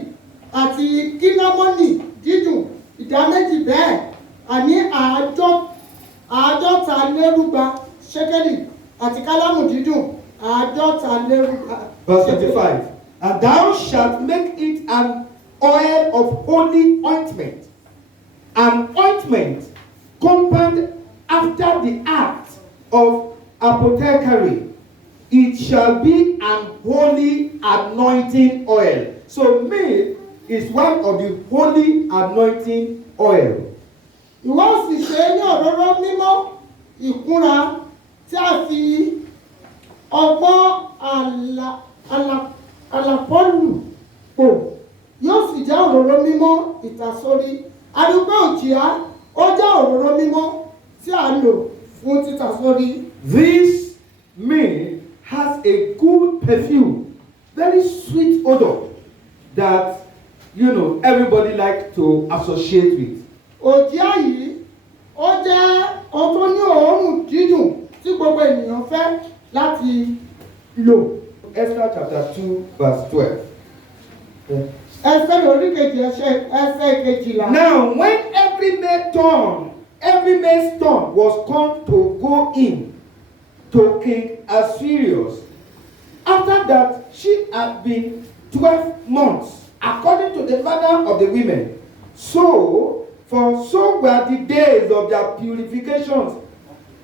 àti kínámọ́nì dídùn ìdáméjì bẹ́ẹ̀, àní àádọ́ta lérúgba ṣẹ́kẹ́lì àti kálámù dídùn àádọ́ta lérúgba. Verse 25. And thou shalt make it an oil of holy ointment, an ointment compound after the act of apothecary. It shall be an holy anointing oil. So myrrh is one of the holy anointing oil. Ìwọ sì ṣe ní òróró mímọ́ ìkúnra tí a fi ọgbọ́n àlàpọ́lù pò, yóò sì jẹ́ òróró mímọ́ ìtasórí. Àdúgbò òjìá ó jẹ́ òróró mímọ́ tí a lò fún títasórí. This myrrh has a good perfume, very sweet odor that everybody likes to associate with. Òjìá yìí ó jẹ́ ohun tó ní òórùn dídùn tí gbogbo ènìyàn fẹ́ láti lò. Esther chapter 2 verse 12. Ẹsẹ̀ orí kejì ẹsẹ̀ kejìlá. Now when every male stone was come to go in to King Ahasuerus, after that she had been 12 months, according to the manner of the women. So were the days of their purifications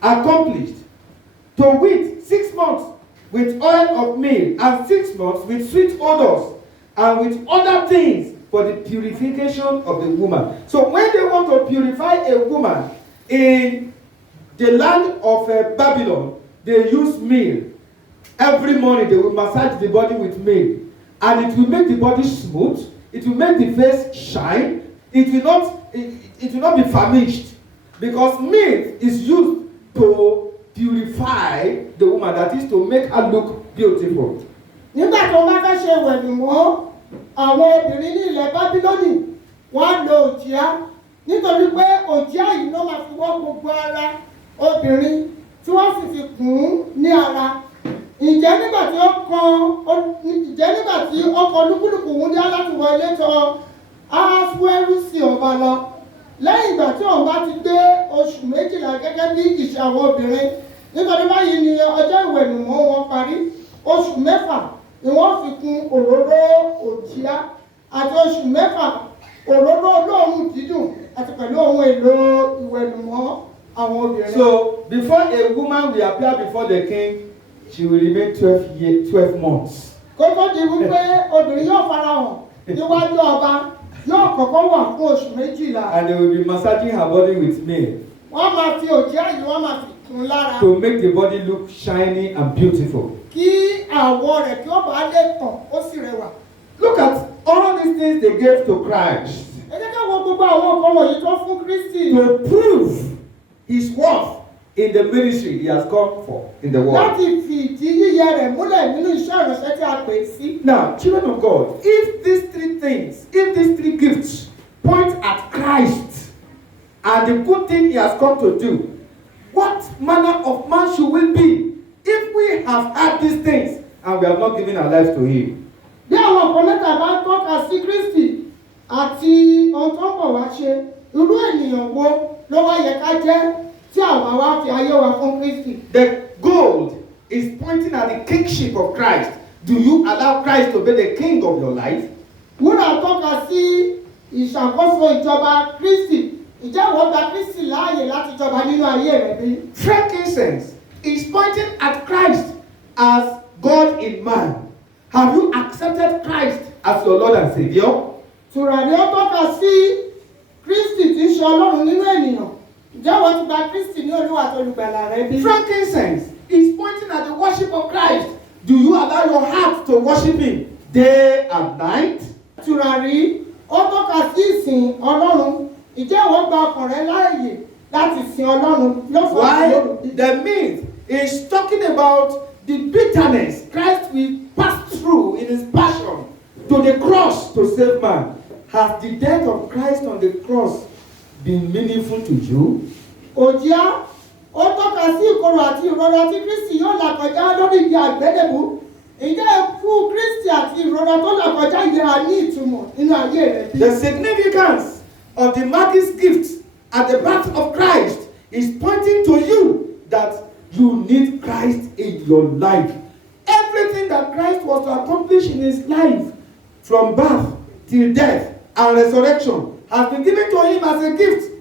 accomplished. To wit, 6 months with oil of myrrh, and 6 months with sweet odors, and with other things for the purification of the woman. So when they want to purify a woman in the land of Babylon, they use myrrh. Every morning they will massage the body with myrrh, and it will make the body smooth. It will make the face shine. It will not be famished, because myrrh is used to purify the woman, that is to make her look beautiful. Nígbà tó bá fẹ́ ṣe wẹ̀nùmọ́ àwọn obìnrin ní ilẹ̀ Bábílónì, wọ́n lo òjìá, nítorí pé òjìá yìí ló máa fi wọ́ gbogbo ara obìnrin tí wọ́n sì fi kùn ún ní ara. Ǹjẹ́ nígbà tí ọkọ olúkúlùkù ń dá láti wọ ilé tọ̀ Ahasuerusi ọba lọ, lẹ́yìn ìgbà tí òun bá ti gbé oṣù 12 gẹ́gẹ́ bí ìṣe àwọn obìnrin, nítorí báyìí ni ọjọ́ ìwẹ̀nùmọ́ wọn parí. Oṣù 6 ni wọ́n fi kùn òróró òjìá, àti oṣù 6 òróró olóòórùn dídùn, àti pẹ̀lú ohun èlò ìwẹ̀nùmọ́ àwọn obìnrin. So before a woman will appear before the king, she will remain 12 months. Kó tó di wípé obìnrin yóò farahàn níwájú ọba, yóò kọ́kọ́ wà fún oṣù 12. And they will be massaging her body with myrrh. Wọ́n máa fi òjìá yìí wọ́n máa fi kùn lára. To make the body look shiny and beautiful. Kí àwọ̀ rẹ̀ kí ó bá lè tàn ó sì rẹwà. Look at all these things they gave to Christ. Ẹ jẹ́ ká wo gbogbo àwọn nǹkan wọ̀nyí tó fún Kristi. To prove his worth in the ministry he has come for in the world. Láti fi ìdí yíyẹ rẹ̀ múlẹ̀ nínú iṣẹ́ ìránṣẹ́ tí a pè é sí. Now, children of God, if these 3 gifts point at Christ and the good thing he has come to do, what manner of man should we be if we have had these things and we have not given our lives to him? Bí àwọn ọ̀pọ̀ mẹ́ta bá ń tọ́ka sí Kristi àti ohun tó ń bọ̀ wá ṣe, irú ènìyàn wo ló wá yẹ ká jẹ́ tí àwa wá fi ayé wa fún Kristi? The gold is pointing at the kingship of Christ. Do you allow Christ to be the king of your life? Wúrà tọ́ka sí ìṣàkóso ìjọba Kristi. Ǹjẹ́ ìwọ gba Kristi láàyè láti jọba nínú ayé rẹ bí? Frankincense is pointing at Christ as God in man. Have you accepted Christ as your Lord and Savior? Tùràrí ó tọ́ka sí Kristi tí ń ṣe Ọlọ́run nínú ènìyàn. Ǹjẹ́ ìwọ ti gba Kristi ní Olúwa àti Olùgbàlà rẹ bí? Frankincense is pointing at the worship of Christ. Do you allow your heart to worship him day and night? Tùràrí ó tọ́ka sí ìsìn Ọlọ́run. Ǹjẹ́ ìwọ gba ọkàn rẹ láàyè láti sin Ọlọ́run lọ́sàn-án àti lóru bí? The myth is talking about the bitterness Christ will pass through in his passion to the cross to save man. Has the death of Christ on the cross been meaningful to you? Òjìá ó tọ́ka sí ìkorò àti ìrora tí Kristi yóò là kọjá lórí igi àgbélébùú. Ǹjẹ́ ikú Kristi àti ìrora tó là kọjá yìí á ní ìtumọ̀ nínú ayé rẹ bí? The significance of the Maggie's gift at the birth of Christ is pointing to you that you need Christ in your life. Everything that Christ was to accomplish in his life, from birth till death and resurrection, has been given to him as a gift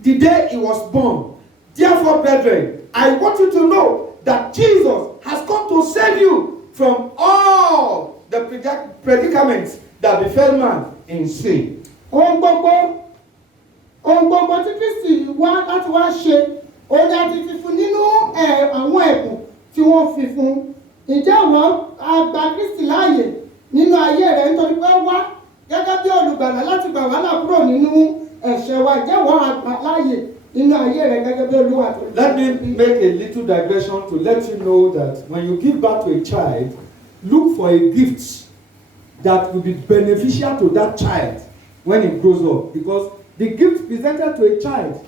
the day he was born. Therefore, brethren, I want you to know that Jesus has come to save you from all the predicaments that befell man in sin. Ohun gbogbo tí Kristi wá láti wá ṣe, òun ni a ti fi fún nínú àwọn ẹ̀bùn tí wọ́n fi fún. Ǹjẹ́ àwọn àgbà Kristi láàyè nínú ayé rẹ̀ nítorí pé wá gẹ́gẹ́ bí olùgbàlà láti gbà wá là kúrò nínú ẹ̀ṣẹ̀ wa, jẹ́ wọ́n àgbà láàyè nínú ayé rẹ̀ gẹ́gẹ́ bí Olúwa tó. Let me make a little digression to let you know that when you give birth to a child, look for a gift that will be beneficial to that child when it grows up, because the gift presented to a child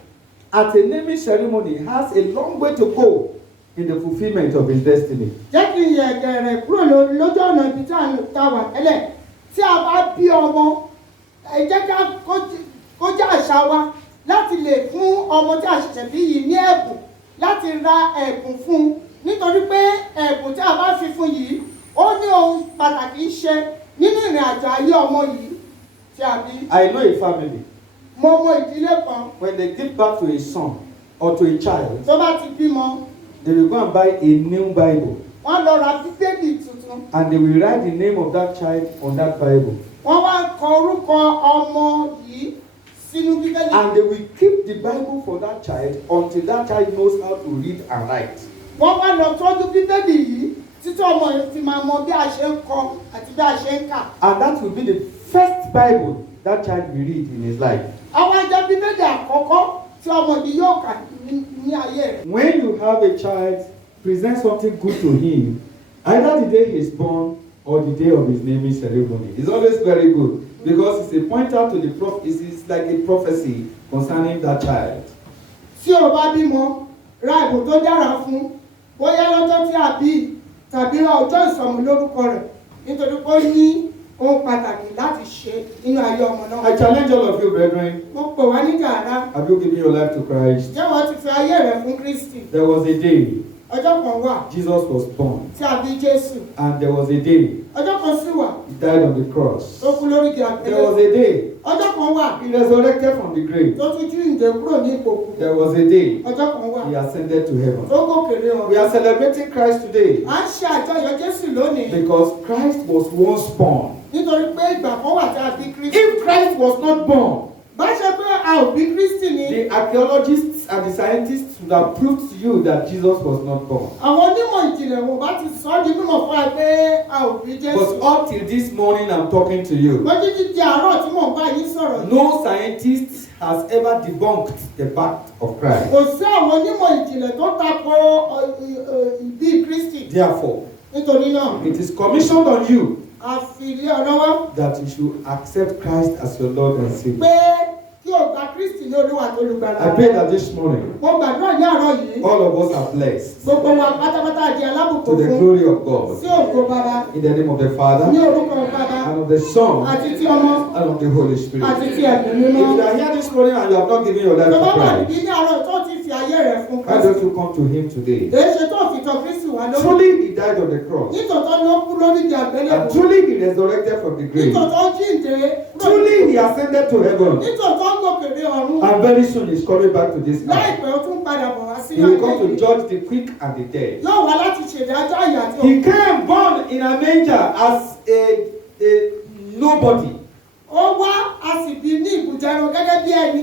at a naming ceremony has a long way to go in the fulfillment of his destiny. Jẹ́ kí n yẹ gẹ̀rẹ̀ kúrò lójú ọ̀nà ibi tí a wà tẹ́lẹ̀. Tí a bá bí ọmọ, ẹ jẹ́ ká kó jẹ́ àṣà wa láti lè fún ọmọ tí a ṣẹ̀ṣẹ̀ bí yìí ní ẹ̀bùn, láti ra ẹ̀bùn fún un, nítorí pé ẹ̀bùn tí a bá fi fún yìí ó ní ohun pàtàkì ṣe nínú ìrìn àjò ayé ọmọ yìí tí a bí. I know a family. Mo mọ ìdílé kan. When they give birth to a son or to a child, tó bá ti bímọ, they will go and buy a new Bible. Wọ́n lọ ra Bíbélì tuntun. And they will write the name of that child on that Bible. Wọ́n wá kọ orúkọ ọmọ yìí sínú Bíbélì. And they will keep the Bible for that child until that child knows how to read and write. Wọ́n wá lọ tọ́jú Bíbélì yìí títí ọmọ yìí ti máa mọ bí a ṣe ń kọ àti bí a ṣe ń kà. And that will be the first Bible that child will read in his life. Àwọn ajá Bíbélì àkọ́kọ́ tí ọmọ yìí yóò kà ní ayé rẹ̀. When you have a child, present something good to him, either the day he's born or the day of his naming ceremony. It's always very good because it's a pointer to the it's like a prophecy concerning that child. Tí o bá bímọ, ra ẹ̀bùn tó dára fún, bóyá lọ́jọ́ tí a bí tàbí ọjọ́ ìsọmọlórúkọ rẹ̀, nítorí pé ó ní ohun pàtàkì láti ṣe nínú ayé ọmọ náà. I challenge all of you, brethren. Mo pè wá ní gàrà. Have you given your life to Christ? Jẹ́ wọ́n ti fi ayé rẹ̀ fún Kristi. There was a day Ọjọ́ kan wà Jesus was born, tí a bí Jésù. and there was a day Ọjọ́ kan sì wà he died on the cross. tó kú lórí igi There was àgbélébùú. a day Ọjọ́ kan wà he resurrected from the grave. tó tún jí ìdè kúrò ní ìkòkò. There was a day Ọjọ́ kan wà he ascended to heaven. tó gòkèrè ọ̀run. We are celebrating Christ today À ń ṣe àjọyọ̀ Jésù lónìí because Christ was once born. nítorí pé ìgbà kan wà tí a bí Kristi. If Christ was not born, Bá ṣe pé a ò bí Kristi ni, the archaeologists and the scientists would have proved to you that Jesus was not born. àwọn onímọ̀ ìjìnlẹ̀ wọn bá ti sọ ọ́ di mímọ̀ fún wa pé a ò bí Jésù. But up till this morning I'm talking to you, Wọ́n títí di àárọ̀ tí mò ń bá yín sọ̀rọ̀ yìí. no scientist has ever debunked the birth of Christ. Kò sí àwọn onímọ̀ ìjìnlẹ̀ tó tako ìbí Kristi. Therefore, Nítorí náà, it is commissioned on you a fi lé ọ lọ́wọ́ that you should accept Christ as your Lord and Savior. pé kí o gba Kristi ní Olúwa tó lùgbàlà. I pray that this morning Mo gbàdúrà ní àárọ̀ yìí, all of us are blessed gbogbo wa pátápátá di to alábùkún the fún glory of God. sí ògo Baba, In the name of the Father, ní orúkọ Baba, and of the Son, àti ti Ọmọ, and of the Holy Spirit. àti ti Ẹ̀mí If Mímọ́. you are here this morning and you have not given your life Tó bá to wà Christ, níbí ní àárọ̀ tó ti fi ayé rẹ̀ fún why Kristi. don't you come to Him today? Èé ṣe tó fi tọ̀ Kristi wá lórí. Truly, He died on the cross, Nítòótọ́ ló kú lórí igi and àgbélébùú. truly, He resurrected from the grave. Nítòótọ́ jíǹde. Truly, He ascended to heaven, Nítòótọ́ gòkèrè ọ̀run. and very soon He's coming back to this earth. Láìpẹ́ ó tún padà bọ̀ wá sí He will ayé come to yìí. judge the quick and the dead. Yóò wá láti ṣèdájọ́ àyà àti He òkú. came born in a manger as a nobody, Ó wá a sì bí ní ìbùjẹun gẹ́gẹ́ bí ẹni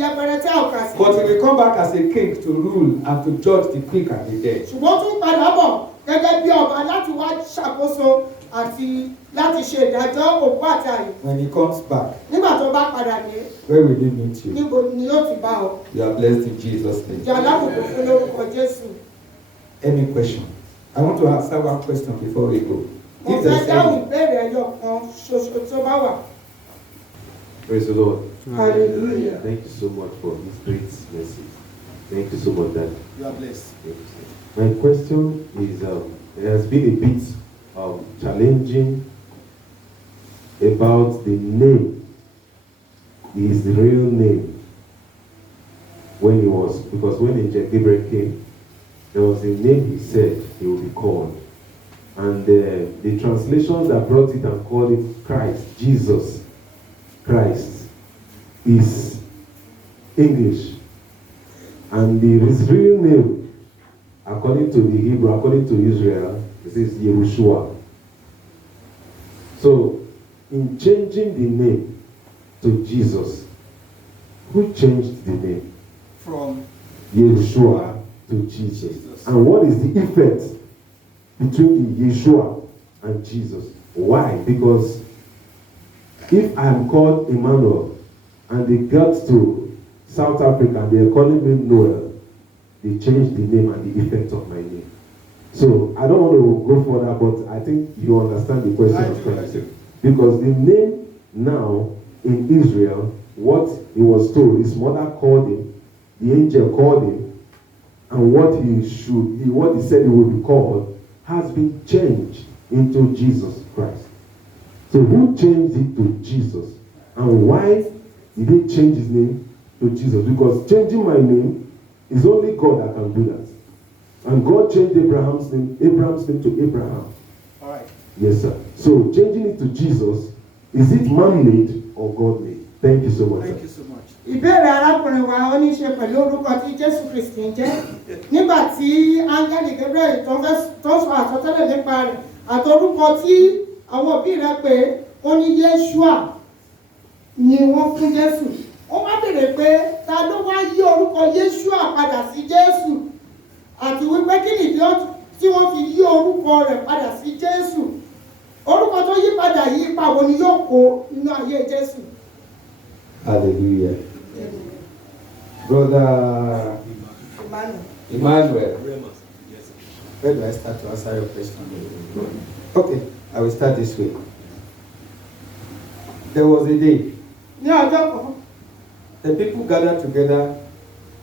yẹpẹrẹ tí a ò kà sí. but He will come back as a king to rule and to judge the quick and the dead. Ṣùgbọ́n ó tún padà bọ̀ gẹ́gẹ́ bí ọba láti wá ṣàkóso àti láti ṣe ìdájọ́ òkú àti àyè. When He comes back, Nígbà tó bá padà dé, where will He meet you? níbo ni yóò ti bá ọ? You are blessed in Jesus' name. Ìjà alábùkún fún lórúkọ Jésù. Any question? I want to answer one question before we go. Mo If fẹ́ there's dáhùn any, ìbéèrè ẹyọ kan ṣoṣo tó bá wà. Praise the Lord. Hallelujah. Thank you so much for this great message. Thank you so much, Dad. you are blessed. My question is, it has been a bit challenging about the name, his real name, when he was, because when Angel Gabriel came, there was a name he said he would be called. And the translations that brought it and called it Christ, Jesus, Christ. is English. And his real name, according to the Hebrew, according to Israel, it is Yehoshua. So, in changing the name to Jesus, who changed the name? From Yeshua to Jesus. And what is the effect between the Yeshua and Jesus? Why? Because if I am called Emmanuel and they got to South Africa and they are calling me Noel, they changed the name and the effect of my name. So I don't want to go further, but I think you understand the question I'm trying to say. Because the name now in Israel, what he was told, his mother called him, the angel called him, and what he said he would be called has been changed into Jesus Christ. So who changed it to Jesus? And why did he change his name to Jesus? Because changing my name is only God that can do that. And God changed Abraham's name to Abraham. all right. Yes, sir. So changing it to Jesus, is it man-made or God-made? Thank you so much. Thank you so much. Ìbéèrè arákùnrin wa ó ní í ṣe pẹ̀lú orúkọ tí Jésù Kristi ń jẹ́. Nígbà tí áńgẹ́lì Gabriel tó sọ àsọtẹ́lẹ̀ nípa rẹ̀ àti orúkọ tí àwọn òbí rẹ̀ pé ó ní Yeshua ni wọ́n fún Jésù. Ó wá béèrè pé ta ló wá yí orúkọ Yeshua padà sí Jésù àti wípé kí nìdí tí wọ́n fi yí orúkọ rẹ̀ padà sí Jésù. Orúkọ tó yí padà yìí ipa wo ni yóò kó nínú ayé Jésù? Hallelujah. Brother Emmanuel, where do I start to answer your question? Okay, I will start this way. There was a day Ní ọjọ́ kan, the people gathered together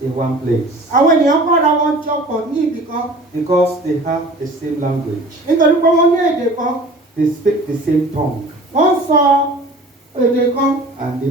in one place àwọn ènìyàn kọ́ra wọn jọpọ̀ ní ibì kan because they have the same language. nítorí pé wọ́n ní èdè kan, They speak the same tongue wọ́n sọ èdè kan, and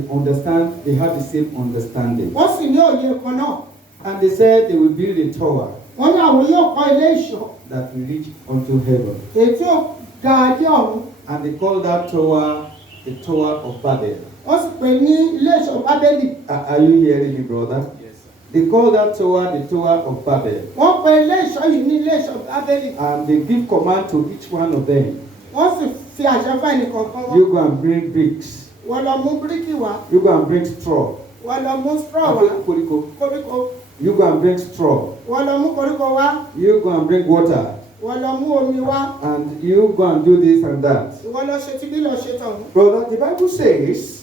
they have the same understanding. wọ́n sì ní òye kan náà. And they said they will build a tower Wọ́n ní àwọn yóò kọ́ ilé ìṣọ́ that will reach unto heaven. èyí tí ó ga dé ọ̀run. And they called that tower the Tower of Babel. Wọ́n sì pè ní ilé ìṣọ́ Bábélì. Are you hearing me, brother? Yes, sir. They call that tower the Tower of Babel. Wọ́n pe ilé ìṣọ́ yìí ní ilé ìṣọ́ Bábélì. And they give command to each one of them. Wọ́n sì fi àṣẹ fún ẹnìkọ̀ọ̀kan wọn. You go and bring bricks. Wọ́n lọ mú bíríkì wá. You go and bring straw. Wọ́n lọ mú straw wá. Koríko. You go and bring straw. Wọ́n lọ mú koríko wá. You go and bring water. Wọ́n lọ mú omi wá. And you go and do this and that. Wọ́n lọ ṣe tí bí lọ ṣe tọ̀hún. Brother, the Bible says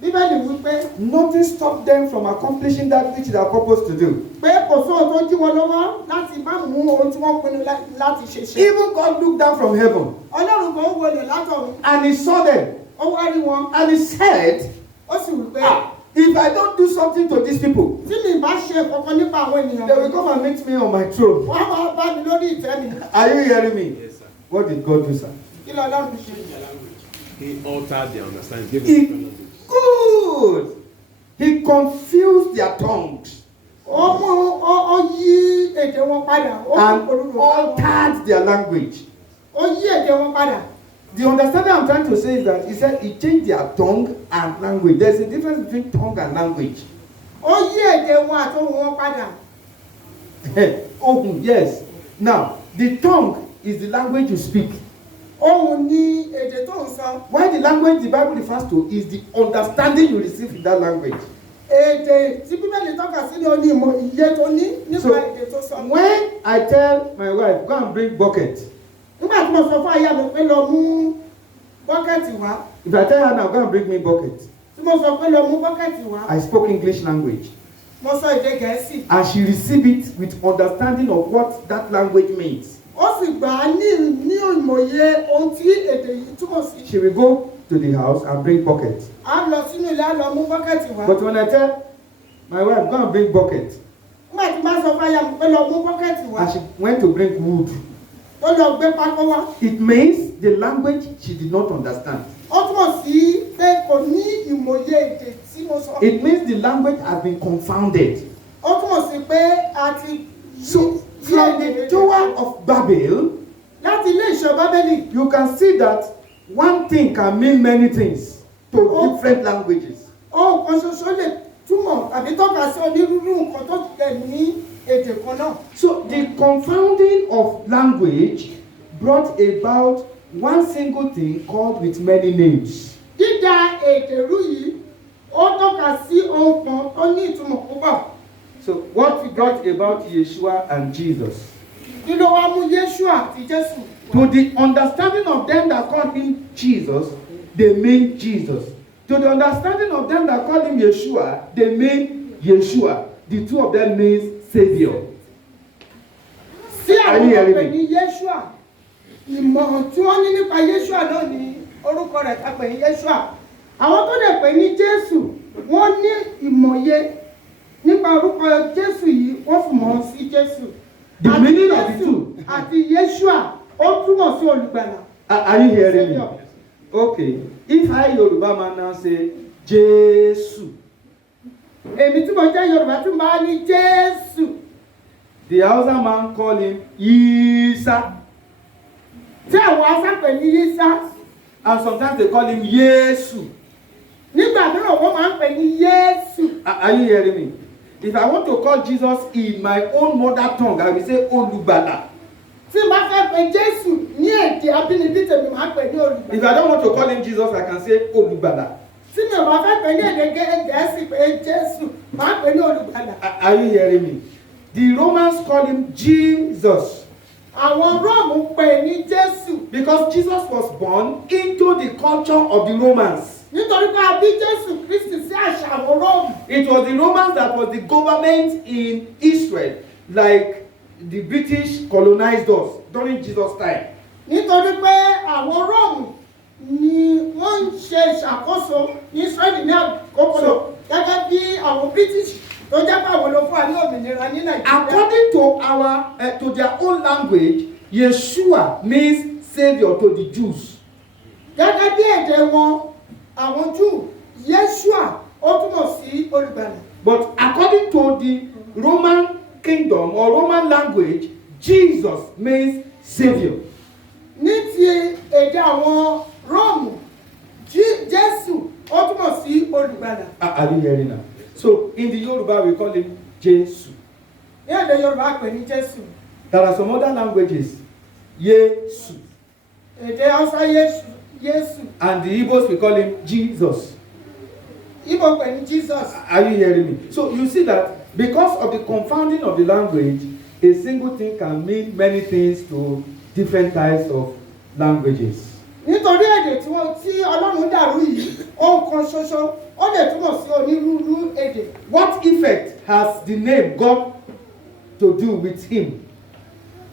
Bíbélì wí pé nothing stopped them from accomplishing that which they are supposed to do. pé kò sóhun tó jí wọn lọ́wọ́ láti má mú ohun tí wọ́n pinnu láti ṣe ṣe. Even God looked down from heaven Ọlọ́run kan wọlé látọ̀run. and he saw them Ó wá rí wọn. and he said, Ó sì wí pé if I don't do something to these people, tí mi bá ṣe kankan nípa àwọn ènìyàn. they will come and meet me on my throne. Wọ́n á máa bá mi lórí ìtẹ́ mi. Are you hearing me? Yes, sir. What did God do, sir? Kí lọ Ọlọ́run ṣe? He altered their understanding. Gave He, them language. good. He confused their tongues Ó yí èdè wọn padà. Ó and kò orúkọ wọn. altered their language. Ó yí èdè wọn padà. The understanding I'm trying to say is that he said he changed their tongue and language. There's a difference between tongue and language. Ó yí èdè wọn àti ohùn wọn padà. Oh, yes. Now, the tongue is the language you speak. Ohùn ni èdè tó ń sọ. Why the language the Bible refers to is the understanding you receive in that language. Èdè tí Bíbélì tọ́ka sí ni ó ní ìmọ̀ iye tó ní nípa So, èdè tó sọ. when I tell my wife, go and bring bucket. Nígbà tí mo sọ fún aya mi pé lọ mú bọ́kẹ́tì wá. If I tell her now, go and bring me bucket, Tí mo sọ pé lọ mú bọ́kẹ́tì wá. I spoke English language. Mo sọ èdè Gẹ̀ẹ́sì. And she received it with understanding of what that language means. Ó sì gbà á ní ìmọ̀ye ohun tí èdè yìí túmọ̀ sí. She will go to the house and bring bucket. A lọ sínú ilé, a lọ mú bọ́kẹ́tì wá. But when I tell my wife, go and bring bucket, Nígbà tí bá sọ fún aya mi pé lọ mú bọ́kẹ́tì wá. and she went to bring wood, Ó lọ gbé pákó wá. it means the language she did not understand. Ó túmọ̀ sí pé kò ní ìmọ̀ye èdè tí mo sọ. It means the language has been confounded. Ó túmọ̀ sí pé a ti So, from the Tower of Babel, láti ilé ìṣọ́ Bábélì. you can see that one thing can mean many things to different languages. Ó ohun kan ṣoṣo lè túmọ̀ tàbí tọ́ka sí onírúurú nǹkan tó tẹ̀ ní èdè kan náà. So the confounding of language brought about one single thing called with many names. Dídá èdè rú yìí ó tọ́ka sí ohun kan tó ní ìtumọ̀ púpọ̀. So what brought about Yeshua and Jesus? Kí ló wá mú Yeshua àti Jésù? To the understanding of them that call him Jesus, they mean Jesus. To the understanding of them that call him Yeshua, they mean Yeshua. The two of them means Savior. Sí àwọn tó pè ní Yeshua, ìmọ̀ tí wọ́n ní nípa Yeshua náà ni orúkọ rẹ̀ ta pè ní Yeshua. Àwọn tó dẹ̀ pè ní Jésù, wọ́n ní ìmọ̀ye nípa orúkọ Jésù yìí, wọ́n sì mọ̀ sí Jésù. The meaning of the two. Àti Yeshua, ó túmọ̀ sí olùgbàlà. Are you hearing me? Okay. If I Yoruba man now say Jesu, Èmi tí mo jẹ́ Yorùbá tí mo bá ní Jésù, the Hausa man call him Isa, tí àwọn Hausa pè ní Yísá, and sometimes they call him Yesu. nígbà mìíràn wọ́n máa ń pè ní Yésù. Are you hearing me? If I want to call Jesus in my own mother tongue, I will say Olubala. Tí n bá fẹ́ pe Jésù ní èdè abínibí tèmi máa ń pè ní olùgbàlà. If I don't want to call him Jesus, I can say Olubala. Tí mi ò bá fẹ́ pè ní èdè Gẹ̀ẹ́sì pé Jésù máa ń pè ní olùgbàlà. Are you hearing me? The Romans call him Jesus Àwọn Róòmù pè ní Jésù because Jesus was born into the culture of the Romans. nítorí pé a bí Jésù Kristi sí àṣà àwọn Róòmù. It was the Romans that was the government in Israel, like the British colonized us during Jesus' time. Nítorí pé àwọn Róòmù ni wọ́n ń ṣe ìṣàkóso ní Ísírẹ́lì ní àkókò gẹ́gẹ́ bí àwọn British tó jẹ́ pé àwọn ló fún wa ní òmìnira ní Nàìjíríà. According to to their own language, Yeshua means savior to the Jews. Gẹ́gẹ́ bí èdè wọn, àwọn Júù, Yeshua ó túmọ̀ sí olùgbàlà. But according to the Roman kingdom or Roman language, Jesus means savior. Ní ti èdè àwọn Róòmù, Jésù ó túmọ̀ sí olùgbàlà. Are you hearing now? So in the Yoruba we call him Jesu. Ní èdè Yorùbá pè ní Jésù. There are some other languages, Yesu, Èdè Hausa Yésù. and the Igbos we call him Jesus. Igbo pè ní Jesus. Are you hearing me? So you see that because of the confounding of the language, a single thing can mean many things to different types of languages. Nítorí èdè tí Ọlọ́run dàrú yìí, ohun kan ṣoṣo, ó lè túmọ̀ sí onírúurú èdè. What effect has the name got to do with him?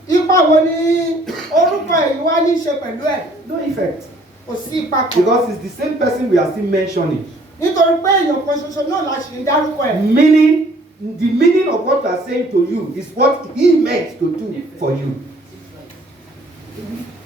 Ipa wo ni orúkọ èyí wá ní í ṣe pẹ̀lú ẹ̀? No effect. Kò sí ipa kan. Because it's the same person we are still mentioning. Nítorí pé èèyàn kan ṣoṣo náà la ṣì ń dárúkọ ẹ̀. Meaning, the meaning of what we are saying to you is what he meant to do for you.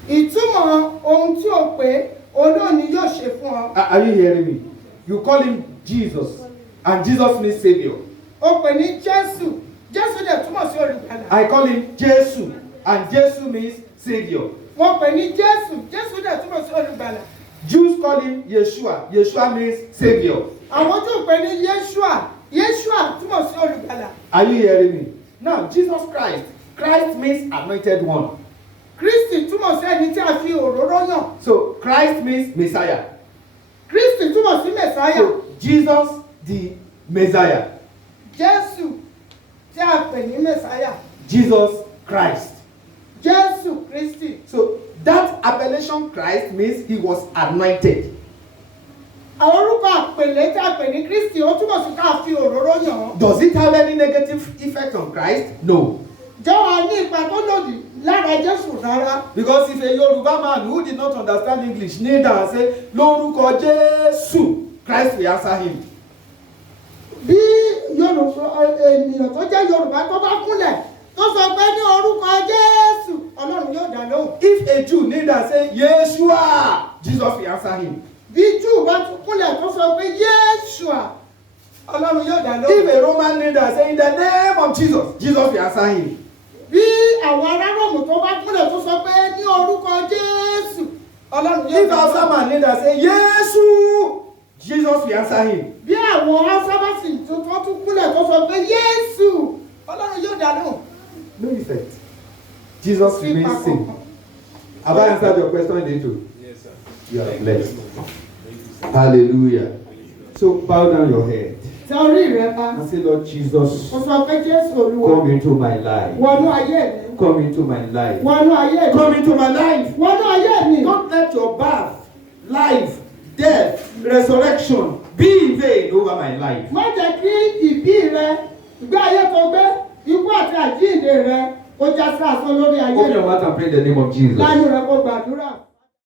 Ìtumọ̀ ohun tí o pè olóòn ni yóò ṣe fún ọ. Are you hearing me? You call him Jesus, and Jesus means savior. O pè ní Jésù, Jésù dẹ̀ túmọ̀ sí olùgbàlà. I call him Jesu, and Jesu means savior. Wọ́n pè ní Jésù, Jésù dẹ̀ túmọ̀ sí olùgbàlà. Jews call him Yeshua. Yeshua means savior. Àwọn tó pè ní Yeshua, Yeshua túmọ̀ sí olùgbàlà. Are you hearing me? Now, Jesus Christ. Christ means anointed one. Kristi túmọ̀ sí ẹni tí a fi òróró yàn. So, Christ means Messiah. Kristi túmọ̀ sí Mẹ̀sáyà. So, Jesus the Messiah. Jésù tí a pè ní Mẹ̀sáyà. Jesus Christ. Jésù Kristi. So, that appellation Christ means he was anointed. Àwọn orúkọ àpèlé tí a pè ní Kristi ó túmọ̀ sí ká fi òróró yàn. Does it have any negative effect on Christ? No. Jọ̀wọ́ ní ipa tó lòdì lára Jésù rárá. Because if a Yoruba man who did not understand English kneel down and say, Lórúkọ Jésù, Christ will answer him. Bí Yorùbá ènìyàn tó jẹ́ Yorùbá tó bá kúnlẹ̀ tó sọ pé ní orúkọ Jésù, Ọlọ́run yóò dá lóhùn. If a Jew kneel down and say, Yeshua, Jesus will answer him. Bí Júù bá tún kúnlẹ̀ tó sọ pé Yeshua, Ọlọ́run yóò dá If lóhùn. a Roman kneel down and say, in the name of Jesus, Jesus will answer him. Bí àwọn ará Róòmù tó bá kúnlẹ̀ tó sọ pé ní orúkọ Jésù, Ọlọ́run yóò If dá a lóhùn. man kneel down and say, Yesu, Jesus will answer him. Bí àwọn Hausa bá sì tó tún kúnlẹ̀ tó sọ pé Jésù, Ọlọ́run yóò dá lóhùn. No effect. Jesus remains same. Have I answered your question, Deto? Yes, sir. You are blessed. Hallelujah. So bow down your head Tẹ orí rẹ pa. and say, Lord Jesus, Ó sọ pé Jésù Olúwa. come into my life. Wọnú ayé mi. Come into my life. Wọnú ayé mi. Come into my life. Wọnú ayé mi. Don't let your birth, life, death, resurrection be in vain over my life. Má jẹ́ kí ìbí rẹ, ìgbé ayé tó gbé, ikú àti àjíǹde rẹ, ó já sí asán lórí ayé Open rẹ. your mouth and pray in the name of Jesus. Lánàá rẹ kó gbàdúrà.